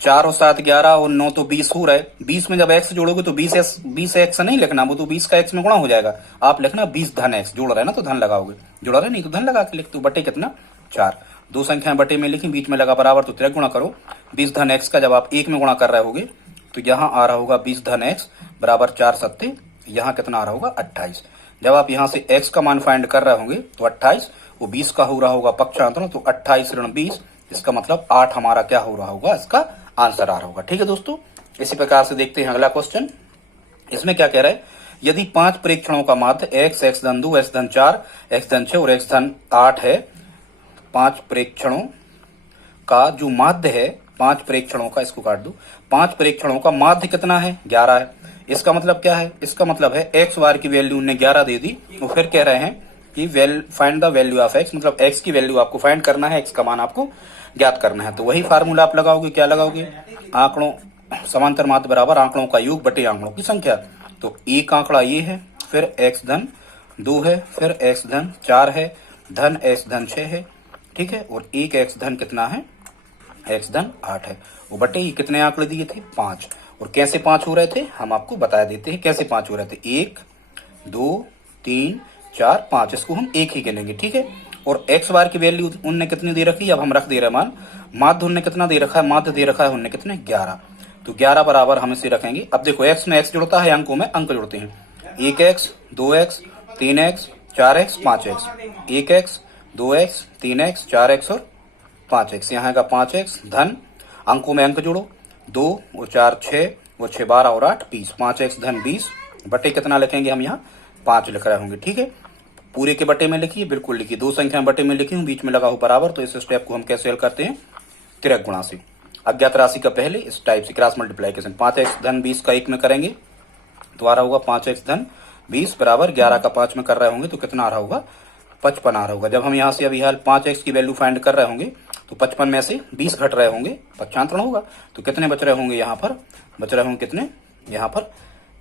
4 और 7 11 और 9 तो 20 हो रहा है, 20 में जब x जोड़ोगे तो 20 x नहीं लिखना, वो तो 20 का x में गुणा हो जाएगा। आप लिखना 20 धन x, जोड़ रहे हैं ना तो धन लगाओगे, जोड़ा रहे नहीं तो धन लगा के लिख दो, बटे कितना 4, दो संख्याएं बटे में लिखी, बीच में लगा बराबर, तो तिरक गुणा करो 20 धन x का जब आप 1 में गुणा कर रहे होगे तो यहाँ आ रहा होगा 20 धन x बराबर 4 सत्ते, यहाँ कितना आ रहा होगा 28। जब आप यहाँ से x का मान फाइंड कर रहे होंगे तो 28, वो 20 का हो रहा होगा पक्षांतरण, तो 28 ऋण 20, इसका मतलब 8 हमारा क्या हो रहा होगा, इसका आंसर आ रहा होगा। ठीक है दोस्तों, इसी प्रकार से देखते हैं अगला क्वेश्चन। इसमें क्या कह रहा है, यदि 5 प्रेक्षणों का माध्य x, x धन 2, x धन 4, x धन 6 और x धन 8 है, 5 प्रेक्षणों का जो माध्य है, 5 प्रेक्षणों का, इसको काट दो, 5 प्रेक्षणों का माध्य कितना है 11 है। इसका मतलब क्या है, इसका मतलब है x बार की वैल्यू उन्हें 11 दे दी, तो फिर कह रहे हैं कि find the value of x, मतलब x की वैल्यू आपको फाइंड करना है, x का मान आपको ज्ञात करना है। तो वही फार्मूला आप लगाओगे, क्या लगाओगे, आंकड़ों समांतर माध्य बराबर आंकड़ों का योग बटे आंकड़ों की संख्या। तो एक आंकड़ा ये है, फिर x धन 2 है, फिर x धन 4 है, धन x धन 6 है, ठीक है, और एक x धन कितना है, x धन 8 है, वो बटे ये कितने आंकड़े दिए थे 5। और कैसे 5 हो रहे थे हम आपको बता देते हैं कैसे 5 हो रहे थे, 1 2 3 4 5, इसको हम एक ही गिनेंगे। ठीक है, और x बार की वैल्यू उनने कितनी दे रखी है, अब हम रख दे रहे हैं मान, माध्य उनने कितना दे रखा है, माध्य दे रखा है उनने कितने 11, तो 11 बराबर हम इसे रखेंगे। अब देखो x में x जुड़ता है, अंकों में अंक जुड़ते हैं, 1x 2x 3x 4x 5x, 1x 2x 3x 4x और 5x, यहाँ का 5x धन, अंकों में अंक जोड़ो, 2 और 4 6 और 6 12 और 8 20, 5x धन 20 बटे कितना लिखेंगे हम यहाँ 5 लिख रहे होंगे। ठीक है, पूरे के बटे में लिखिए, बिल्कुल लिखिए, दो संख्याएं बटे में लिखी हूं, बीच में लगा हो बराबर, तो इस स्टेप को हम कैसे हल करते हैं, तिरक गुणा से। अज्ञात राशि का पहले इस टाइप से क्रॉस मल्टीप्लाइकेशन, 5x धन 20 का 1 में करेंगे तो आ रहा होगा 5x धन 20 बराबर 11 का 5 में कर रहे होंगे तो कितना आ रहा होगा 55 आ रहा होगा। जब हम यहाँ से अभी हाल 5x की वैल्यू फाइंड कर रहे होंगे तो 55 में से 20 घट रहे होंगे, पक्षांतरण होगा, तो कितने बच रहे होंगे, यहाँ पर बच रहे होंगे कितने, यहाँ पर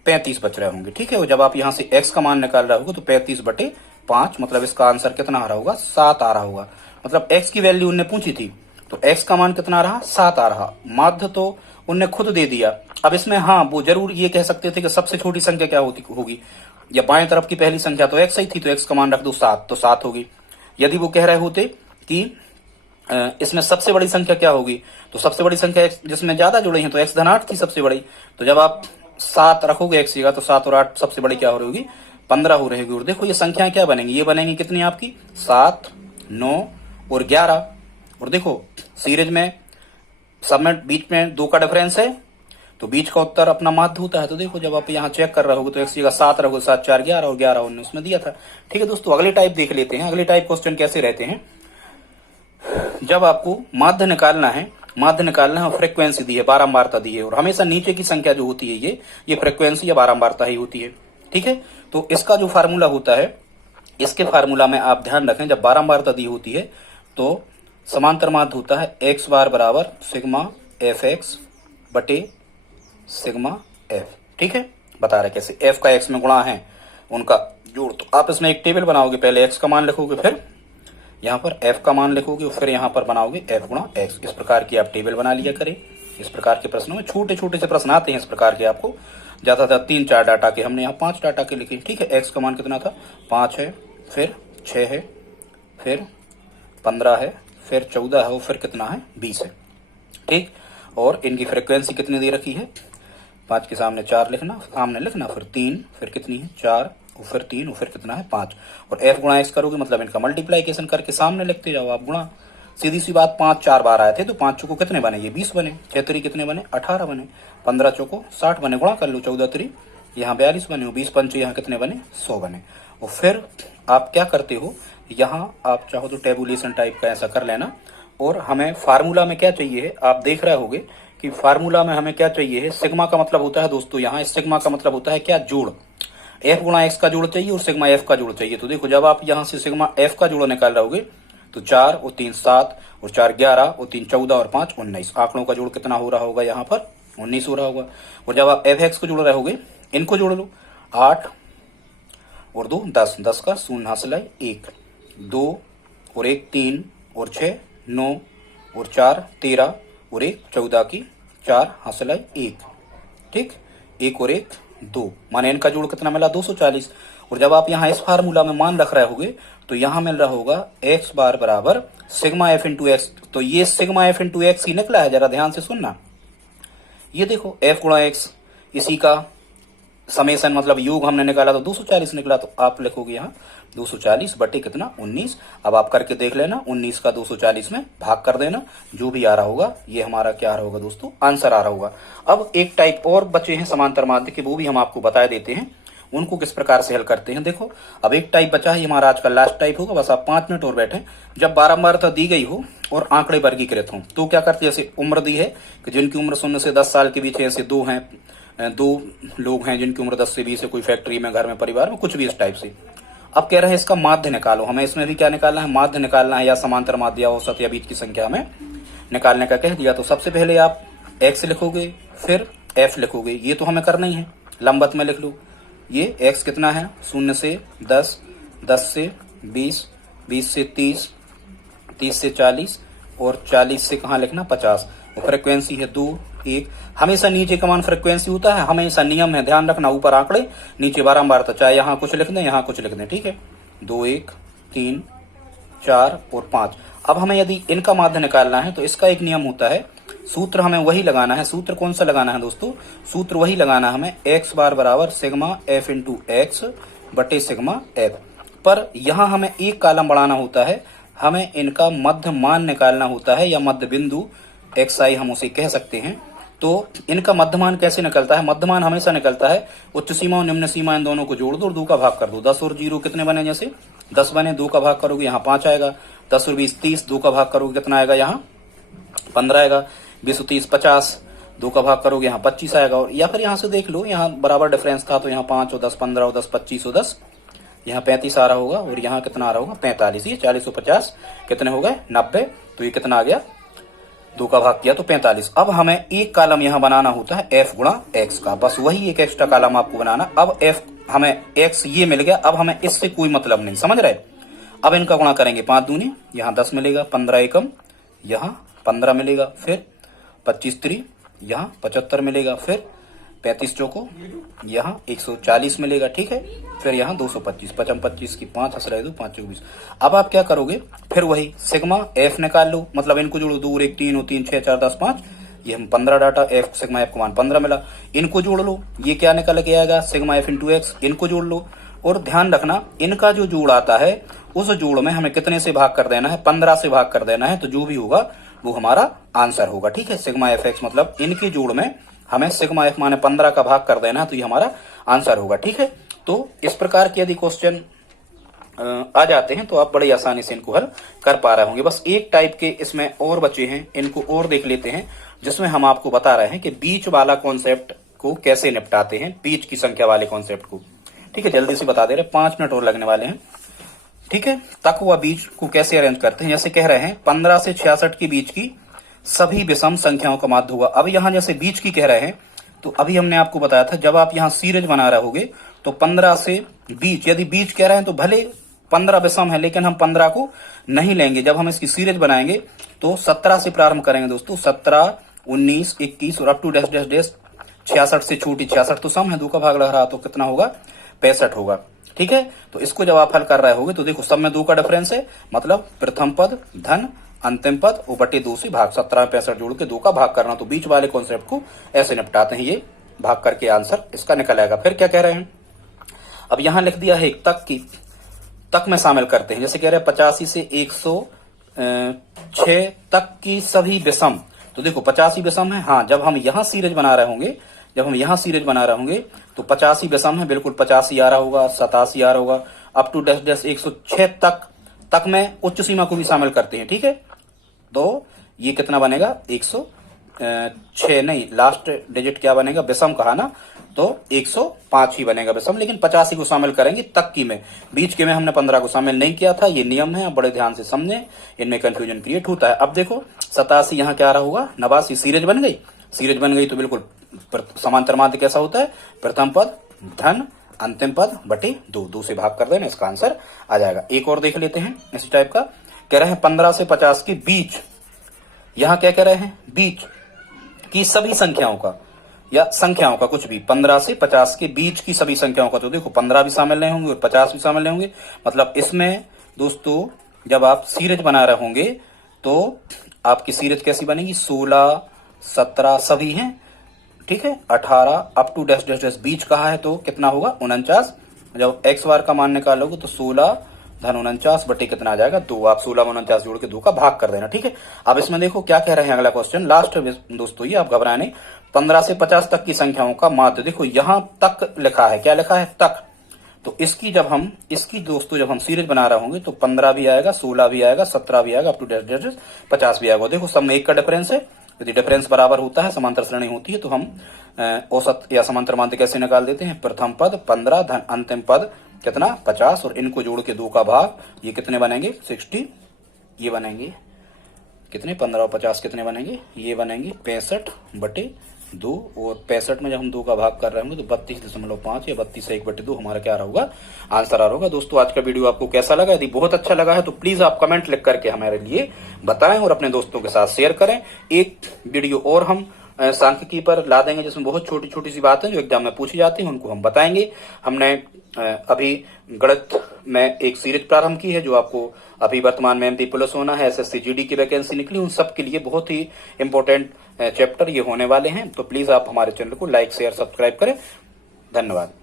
35 बच रहे होंगे। ठीक है, और जब आप यहाँ से x का मान निकाल रहे होगे तो 35 बटे 5, मतलब इसका आंसर कितना आ रहा होगा 7 आ रहा होगा। मतलब x की वैल्यू उन्हें पूछी थी तो x का मान कितना आ रहा 7 आ रहा, माध्य तो उनने खुद दे दिया। अब इसमें हाँ वो जरूर ये कह सकते थे कि सबसे छोटी संख्या क्या होगी, या बाएं तरफ की पहली संख्या तो x ही थी, तो x का मान रख दो 7, तो 7 होगी। यदि वो कह रहे होते कि इसमें सबसे बड़ी संख्या क्या होगी, तो सबसे बड़ी संख्या जिसमें ज्यादा जुड़े हैं तो x धन 8 थी सबसे बड़ी, तो जब आप 7 रखोगे x जगह तो 7 और 8 सबसे बड़ी क्या हो रही होगी, 15 हो रहेगी। और देखो ये संख्याएं क्या बनेंगी, ये बनेंगी कितनी आपकी 7, 9 और 11। और देखो सीरीज में सब में बीच में 2 का डिफरेंस है, तो बीच का उत्तर अपना माध्य होता है। तो देखो जब आप यहाँ चेक कर रहे होगे तो x जगह 7 रखोगे, 7 4 11 और 11 19 उसमें दिया था। ठीक है दोस्तों, अगले टाइप देख लेते हैं। अगले टाइप क्वेश्चन कैसे रहते हैं, जब आपको माध्य निकालना है, माध्य निकालना है और फ्रीक्वेंसी दी है, बारंबारता दी है, और हमेशा नीचे की संख्या जो होती है ये फ्रीक्वेंसी या बारंबारता ही होती है। ठीक है, तो इसका जो फार्मूला होता है, इसके फार्मूला में आप ध्यान रखें, जब बारंबारता दी होती है तो समांतर माध्य होता है x बार बराबर सिग्मा एफ एक्स बटे सिग्मा एफ। ठीक है, बता रहे कैसे, f का x में गुणा है उनका जोड़। तो आप इसमें एक टेबल बनाओगे, पहले x का मान लिखोगे, फिर यहाँ पर f का मान लिखोगे, और फिर यहाँ पर बनाओगे f गुणा x। इस प्रकार की आप टेबल बना लिया करें। इस प्रकार के प्रश्नों में छोटे छोटे से प्रश्न आते हैं इस प्रकार के, आपको ज्यादातर 3-4 डाटा के, हमने यहाँ 5 डाटा के लिखे। ठीक है, x का मान कितना था, 5 है, फिर 6 है, फिर 15 है, फिर 14 है, और फिर कितना है 20 है। ठीक, और इनकी फ्रीक्वेंसी कितनी दे रखी है, 5 के सामने 4 लिखना, सामने लिखना, फिर 3, फिर कितनी है 4, और फिर 3, और फिर कितना है 5। और f गुणा x करोगे मतलब इनका मल्टीप्लाइकेशन करके सामने लिखते जाओ आप गुणा। सीधी सी बात, 5 4 बार आए थे तो 5 चौको कितने बने, ये 20 बने, 6 3 कितने बने 18 बने, 15 चौको 60 बने, गुणा कर लो, 14 3 यहाँ 42 बने, 20 पंच यहाँ कितने बने 100 बने। और फिर आप क्या करते हो, यहाँ आप चाहो तो टेबुलेशन टाइप का ऐसा कर लेना। और हमें फार्मूला में क्या चाहिए है, आप देख रहे होगे कि फार्मूला में हमें क्या चाहिए है, सिग्मा का मतलब होता है दोस्तों, यहाँ सिग्मा का मतलब होता है क्या, जोड़। f गुणा x का जोड़ चाहिए और सिग्मा f का जोड़ चाहिए। तो देखो जब आप यहाँ से सिग्मा f का जोड़ निकाल रहोगे तो 4 और 3 7 और 4 11 और 3 14 और 5 19, आंकड़ों का जोड़ कितना हो रहा होगा, यहाँ पर 19 हो रहा होगा। और जब आप f को जोड़ रहे होगे, इनको जोड़ लो, 8 और 2 10, 10 का शून्य हासिल 1, 2 और 1 3 और 6 9 और 4 13 और 1 14 की 4 हासिल 1। ठीक, 1 और 1 2, माने इनका जोड़ कितना मिला 240। और जब आप यहाँ इस फार्मूला में मान रख रहे होगे तो यहाँ मिल रहा होगा x बार बराबर सिग्मा f इंटू एक्स। तो ये सिग्मा f इंटू एक्स ही निकला है, जरा ध्यान से सुनना। ये देखो f गुणा x, इसी का समेसन मतलब योग हमने निकाला तो 240 निकला। तो आप लिखोगे यहाँ 240 बटे कितना 19। अब आप करके देख लेना, 19 का 240 में भाग कर देना, जो भी आ रहा होगा ये हमारा क्या आ रहा होगा दोस्तों, आंसर आ रहा होगा। अब एक टाइप और बचे हैं समांतर माध्य के, वो भी हम आपको बता देते हैं, उनको किस प्रकार से हल करते हैं। देखो अब एक टाइप बचा है, हमारा आज का लास्ट टाइप होगा, बस आप 5 मिनट और बैठे। जब बारंबारता दी गई हो और आंकड़े वर्गीकृत हों तो क्या करते हैं, जैसे उम्र दी है कि जिनकी उम्र 0 से 10 साल के बीच है, ऐसे 2 लोग हैं जिनकी उम्र 10 से 20 है, कोई फैक्ट्री में, घर में, परिवार में, कुछ भी इस टाइप से। अब कह रहे हैं इसका माध्य निकालो, हमें इसमें भी क्या निकालना है, माध्य निकालना है, या समांतर माध्य या औसत या बीच की संख्या हमें निकालने का कह दिया। तो सबसे पहले आप x लिखोगे, फिर f लिखोगे, ये तो हमें करना ही है, लंबवत में लिख लो। ये x कितना है, 0 से 10, 10 से 20, 20 से 30, 30 से 40 और 40 से कहाँ लिखना 50। और फ्रीक्वेंसी है 2 1। हमेशा नीचे का मान फ्रीक्वेंसी होता है, हमेशा नियम है, ध्यान रखना, ऊपर आंकड़े नीचे बारंबारता, चाहे यहाँ कुछ लिख दें यहाँ कुछ लिख दें। ठीक है, 2 1 3 4 और 5। अब हमें यदि इनका माध्य निकालना है तो इसका एक नियम होता है, सूत्र हमें वही लगाना है। सूत्र कौन सा लगाना है दोस्तों, सूत्र वही लगाना है हमें, x बार बराबर सिग्मा f इंटू एक्स बटे सिग्मा f। पर यहाँ हमें एक कॉलम बढ़ाना होता है, हमें इनका मध्य मान निकालना होता है, या मध्य बिंदु xi हम उसे कह सकते हैं। तो इनका मध्यमान कैसे निकलता है, मध्यमान हमेशा निकलता है उच्च सीमा और निम्न सीमा, इन दोनों को जोड़ दो और 2 का भाग कर दो। 10 और 0 कितने बने, जैसे 10 बने, 2 का भाग करोगे यहाँ 5 आएगा। 10 और 20 30, 2 का भाग करोगे कितना आएगा, यहाँ 15 आएगा। 20 और 30 50, 2 का भाग करोगे यहाँ 25 आएगा। और या फिर यहाँ से देख लो, यहाँ बराबर डिफरेंस था तो यहाँ 5 और 10 15 और 10 25 और 10, यहाँ 35 आ रहा होगा, और यहाँ कितना आ रहा होगा 45। ये 40 और 50 कितने हो गए 90। तो ये कितना आ गया, 2 का भाग किया तो 45। अब हमें एक कॉलम यहाँ बनाना होता है f गुणा x का, बस वही एक एक्स्ट्रा कॉलम आपको बनाना। अब f हमें x ये मिल गया, अब हमें इससे कोई मतलब नहीं, समझ रहे। अब इनका गुणा करेंगे, 5 दूनी यहाँ 10 मिलेगा, 15 एकम यहाँ 15 मिलेगा, फिर 25 3 यहाँ 75 मिलेगा, फिर 35 चौको यहाँ 140 मिलेगा, ठीक है। फिर यहाँ 225, 25 की 5 हंस रहे 5 चौक 20। अब आप क्या करोगे, फिर वही सिग्मा एफ निकाल लो, मतलब इनको जोड़ो, 2 1 3 3 6 4 10 5, ये हम 15 डाटा, एफ सिग्मा एफ का मान 15 मिला, इनको जोड़ लो, ये क्या निकल के आएगा सिग्मा एफ इंटू एक्स, इनको जोड़ लो। और ध्यान रखना इनका जो जोड़ आता है उस जोड़ में हमें कितने से भाग कर देना है, 15 से भाग कर देना है, तो जो भी होगा वो हमारा आंसर होगा, ठीक है। सिग्मा एफ एक्स मतलब इनके जोड़ में हमें सिग्मा एफ माने 15 का भाग कर देना है, तो ये हमारा आंसर होगा, ठीक है। तो इस प्रकार के यदि क्वेश्चन आ जाते हैं तो आप बड़ी आसानी से इनको हल कर पा रहे होंगे। बस एक टाइप के इसमें और बचे हैं, इनको और देख लेते हैं, जिसमें हम आपको बता रहे हैं कि बीच वाला कॉन्सेप्ट को कैसे निपटाते हैं, बीच की संख्या वाले कॉन्सेप्ट को, ठीक है। जल्दी से बता दे रहे, 5 मिनट और लगने वाले हैं, ठीक है। तक व बीच को कैसे अरेंज करते हैं, जैसे कह रहे हैं 15 से 66 के बीच की सभी विषम संख्याओं का माध्य होगा। अब यहां जैसे बीच की कह रहे हैं, तो अभी हमने आपको बताया था जब आप यहां सीरीज बना रहे होगे तो 15 से बीच, यदि बीच कह रहे हैं तो भले 15 विषम है, लेकिन हम 15 को नहीं लेंगे। जब हम इसकी सीरीज बनाएंगे तो 17 से प्रारंभ करेंगे दोस्तों, 17 19 21 और up to dash dash dash 66 से छोटी, 66 तो सम है, 2 का भाग लग रहा, तो कितना होगा 65 होगा, ठीक है। तो इसको जब आप हल कर रहे होगे तो देखो सब में 2 का डिफरेंस है, मतलब प्रथम पद धन अंतिम पद और बटे 2 से भाग, 17 65 जोड़ के 2 का भाग करना। तो बीच वाले कॉन्सेप्ट को ऐसे निपटाते हैं, ये भाग करके आंसर इसका निकल आएगा। फिर क्या कह रहे हैं, अब यहां लिख दिया है एक तक की, तक में शामिल करते हैं, जैसे कह रहे हैं 85 से 106 तक की सभी विषम। तो देखो 85 विषम है, हाँ जब हम यहाँ सीरीज बना रहे होंगे, जब हम यहाँ सीरीज बना रहे होंगे तो 85 विषम है, बिल्कुल 85 आ रहा होगा, 87 आ रहा होगा, अप टू डैश डैश 106 तक में उच्च सीमा को भी शामिल करते हैं, ठीक है। तो ये कितना बनेगा 106 नहीं, लास्ट डिजिट क्या बनेगा, विषम कहा ना, तो 105 ही बनेगा विषम, लेकिन 85 को शामिल करेंगे तक की में, बीच के में हमने 15 को शामिल नहीं किया था, ये नियम है, बड़े ध्यान से समझें, इनमें कंफ्यूजन क्रिएट होता है। अब देखो 87 यहाँ क्या आ रहा होगा 89, सीरीज बन गई, सीरीज बन गई तो बिल्कुल समांतर माध्य कैसा होता है, प्रथम पद धन अंतिम पद बटे 2 से भाग कर देना, इसका आंसर आ जाएगा। एक और देख लेते हैं इसी टाइप का, कह रहे हैं 15 से 50 के बीच, यहां क्या कह रहे हैं, बीच की सभी संख्याओं का या संख्याओं का कुछ भी, 15 से 50 के बीच की सभी संख्याओं का, तो देखो 15 भी शामिल नहीं होंगे और 50 भी शामिल नहीं होंगे, मतलब इसमें दोस्तों जब आप सीरीज बना रहे होंगे तो आपकी सीरीज कैसी बनेगी, 16 17 सभी हैं, ठीक है, 18 up to dash dash dash बीच कहा है तो कितना होगा 49। जब एक्स बार का मान निकालोगे तो 16 धन 49 बटे कितना आ जाएगा 2, आप 16 में 49 जोड़ के 2 का भाग कर देना, ठीक है। अब इसमें देखो क्या कह रहे हैं, अगला क्वेश्चन लास्ट दोस्तों, ये आप घबराए नहीं, 15 से 50 तक की संख्याओं का माध्य, देखो यहां तक लिखा है, क्या लिखा है तक, तो इसकी जब हम सीरीज बना रहे होंगे तो 15 भी आएगा, 16 भी आएगा, 17 भी आएगा, अप टू डैश डैश 50 भी आएगा। देखो सब में 1 का डिफरेंस है, यदि डिफरेंस बराबर होता है, समांतर श्रेणी होती है, तो हम औसत या समांतर माध्य कैसे निकाल देते हैं, प्रथम पद 15 धन अंतिम पद कितना 50 और इनको जोड़ के 2 का भाग, ये कितने बनेंगे 60, ये बनेंगे कितने 15 और 50 कितने बनेंगे, ये बनेंगे 65 बटे 2, और 65 में जब हम 2 का भाग कर रहे होंगे तो 32.5 या 32 से 1 बटे 2 हमारा क्या होगा आंसर आ रहा होगा। दोस्तों आज का वीडियो आपको कैसा लगा, यदि बहुत अच्छा लगा है तो प्लीज आप कमेंट लिख करके हमारे लिए बताएं और अपने दोस्तों के साथ शेयर करें। एक वीडियो और हम सांख्यिकी पर ला देंगे जिसमें बहुत छोटी छोटी सी बातें जो एग्जाम में पूछी जाती हैं उनको हम बताएंगे। हमने अभी गणित में एक सीरीज प्रारंभ की है जो आपको अभी वर्तमान में MP प्लस होना है, SSC GD की वैकेंसी निकली, उन सब के लिए बहुत ही इंपॉर्टेंट चैप्टर ये होने वाले हैं। तो प्लीज आप हमारे चैनल को लाइक शेयर सब्सक्राइब करें। धन्यवाद।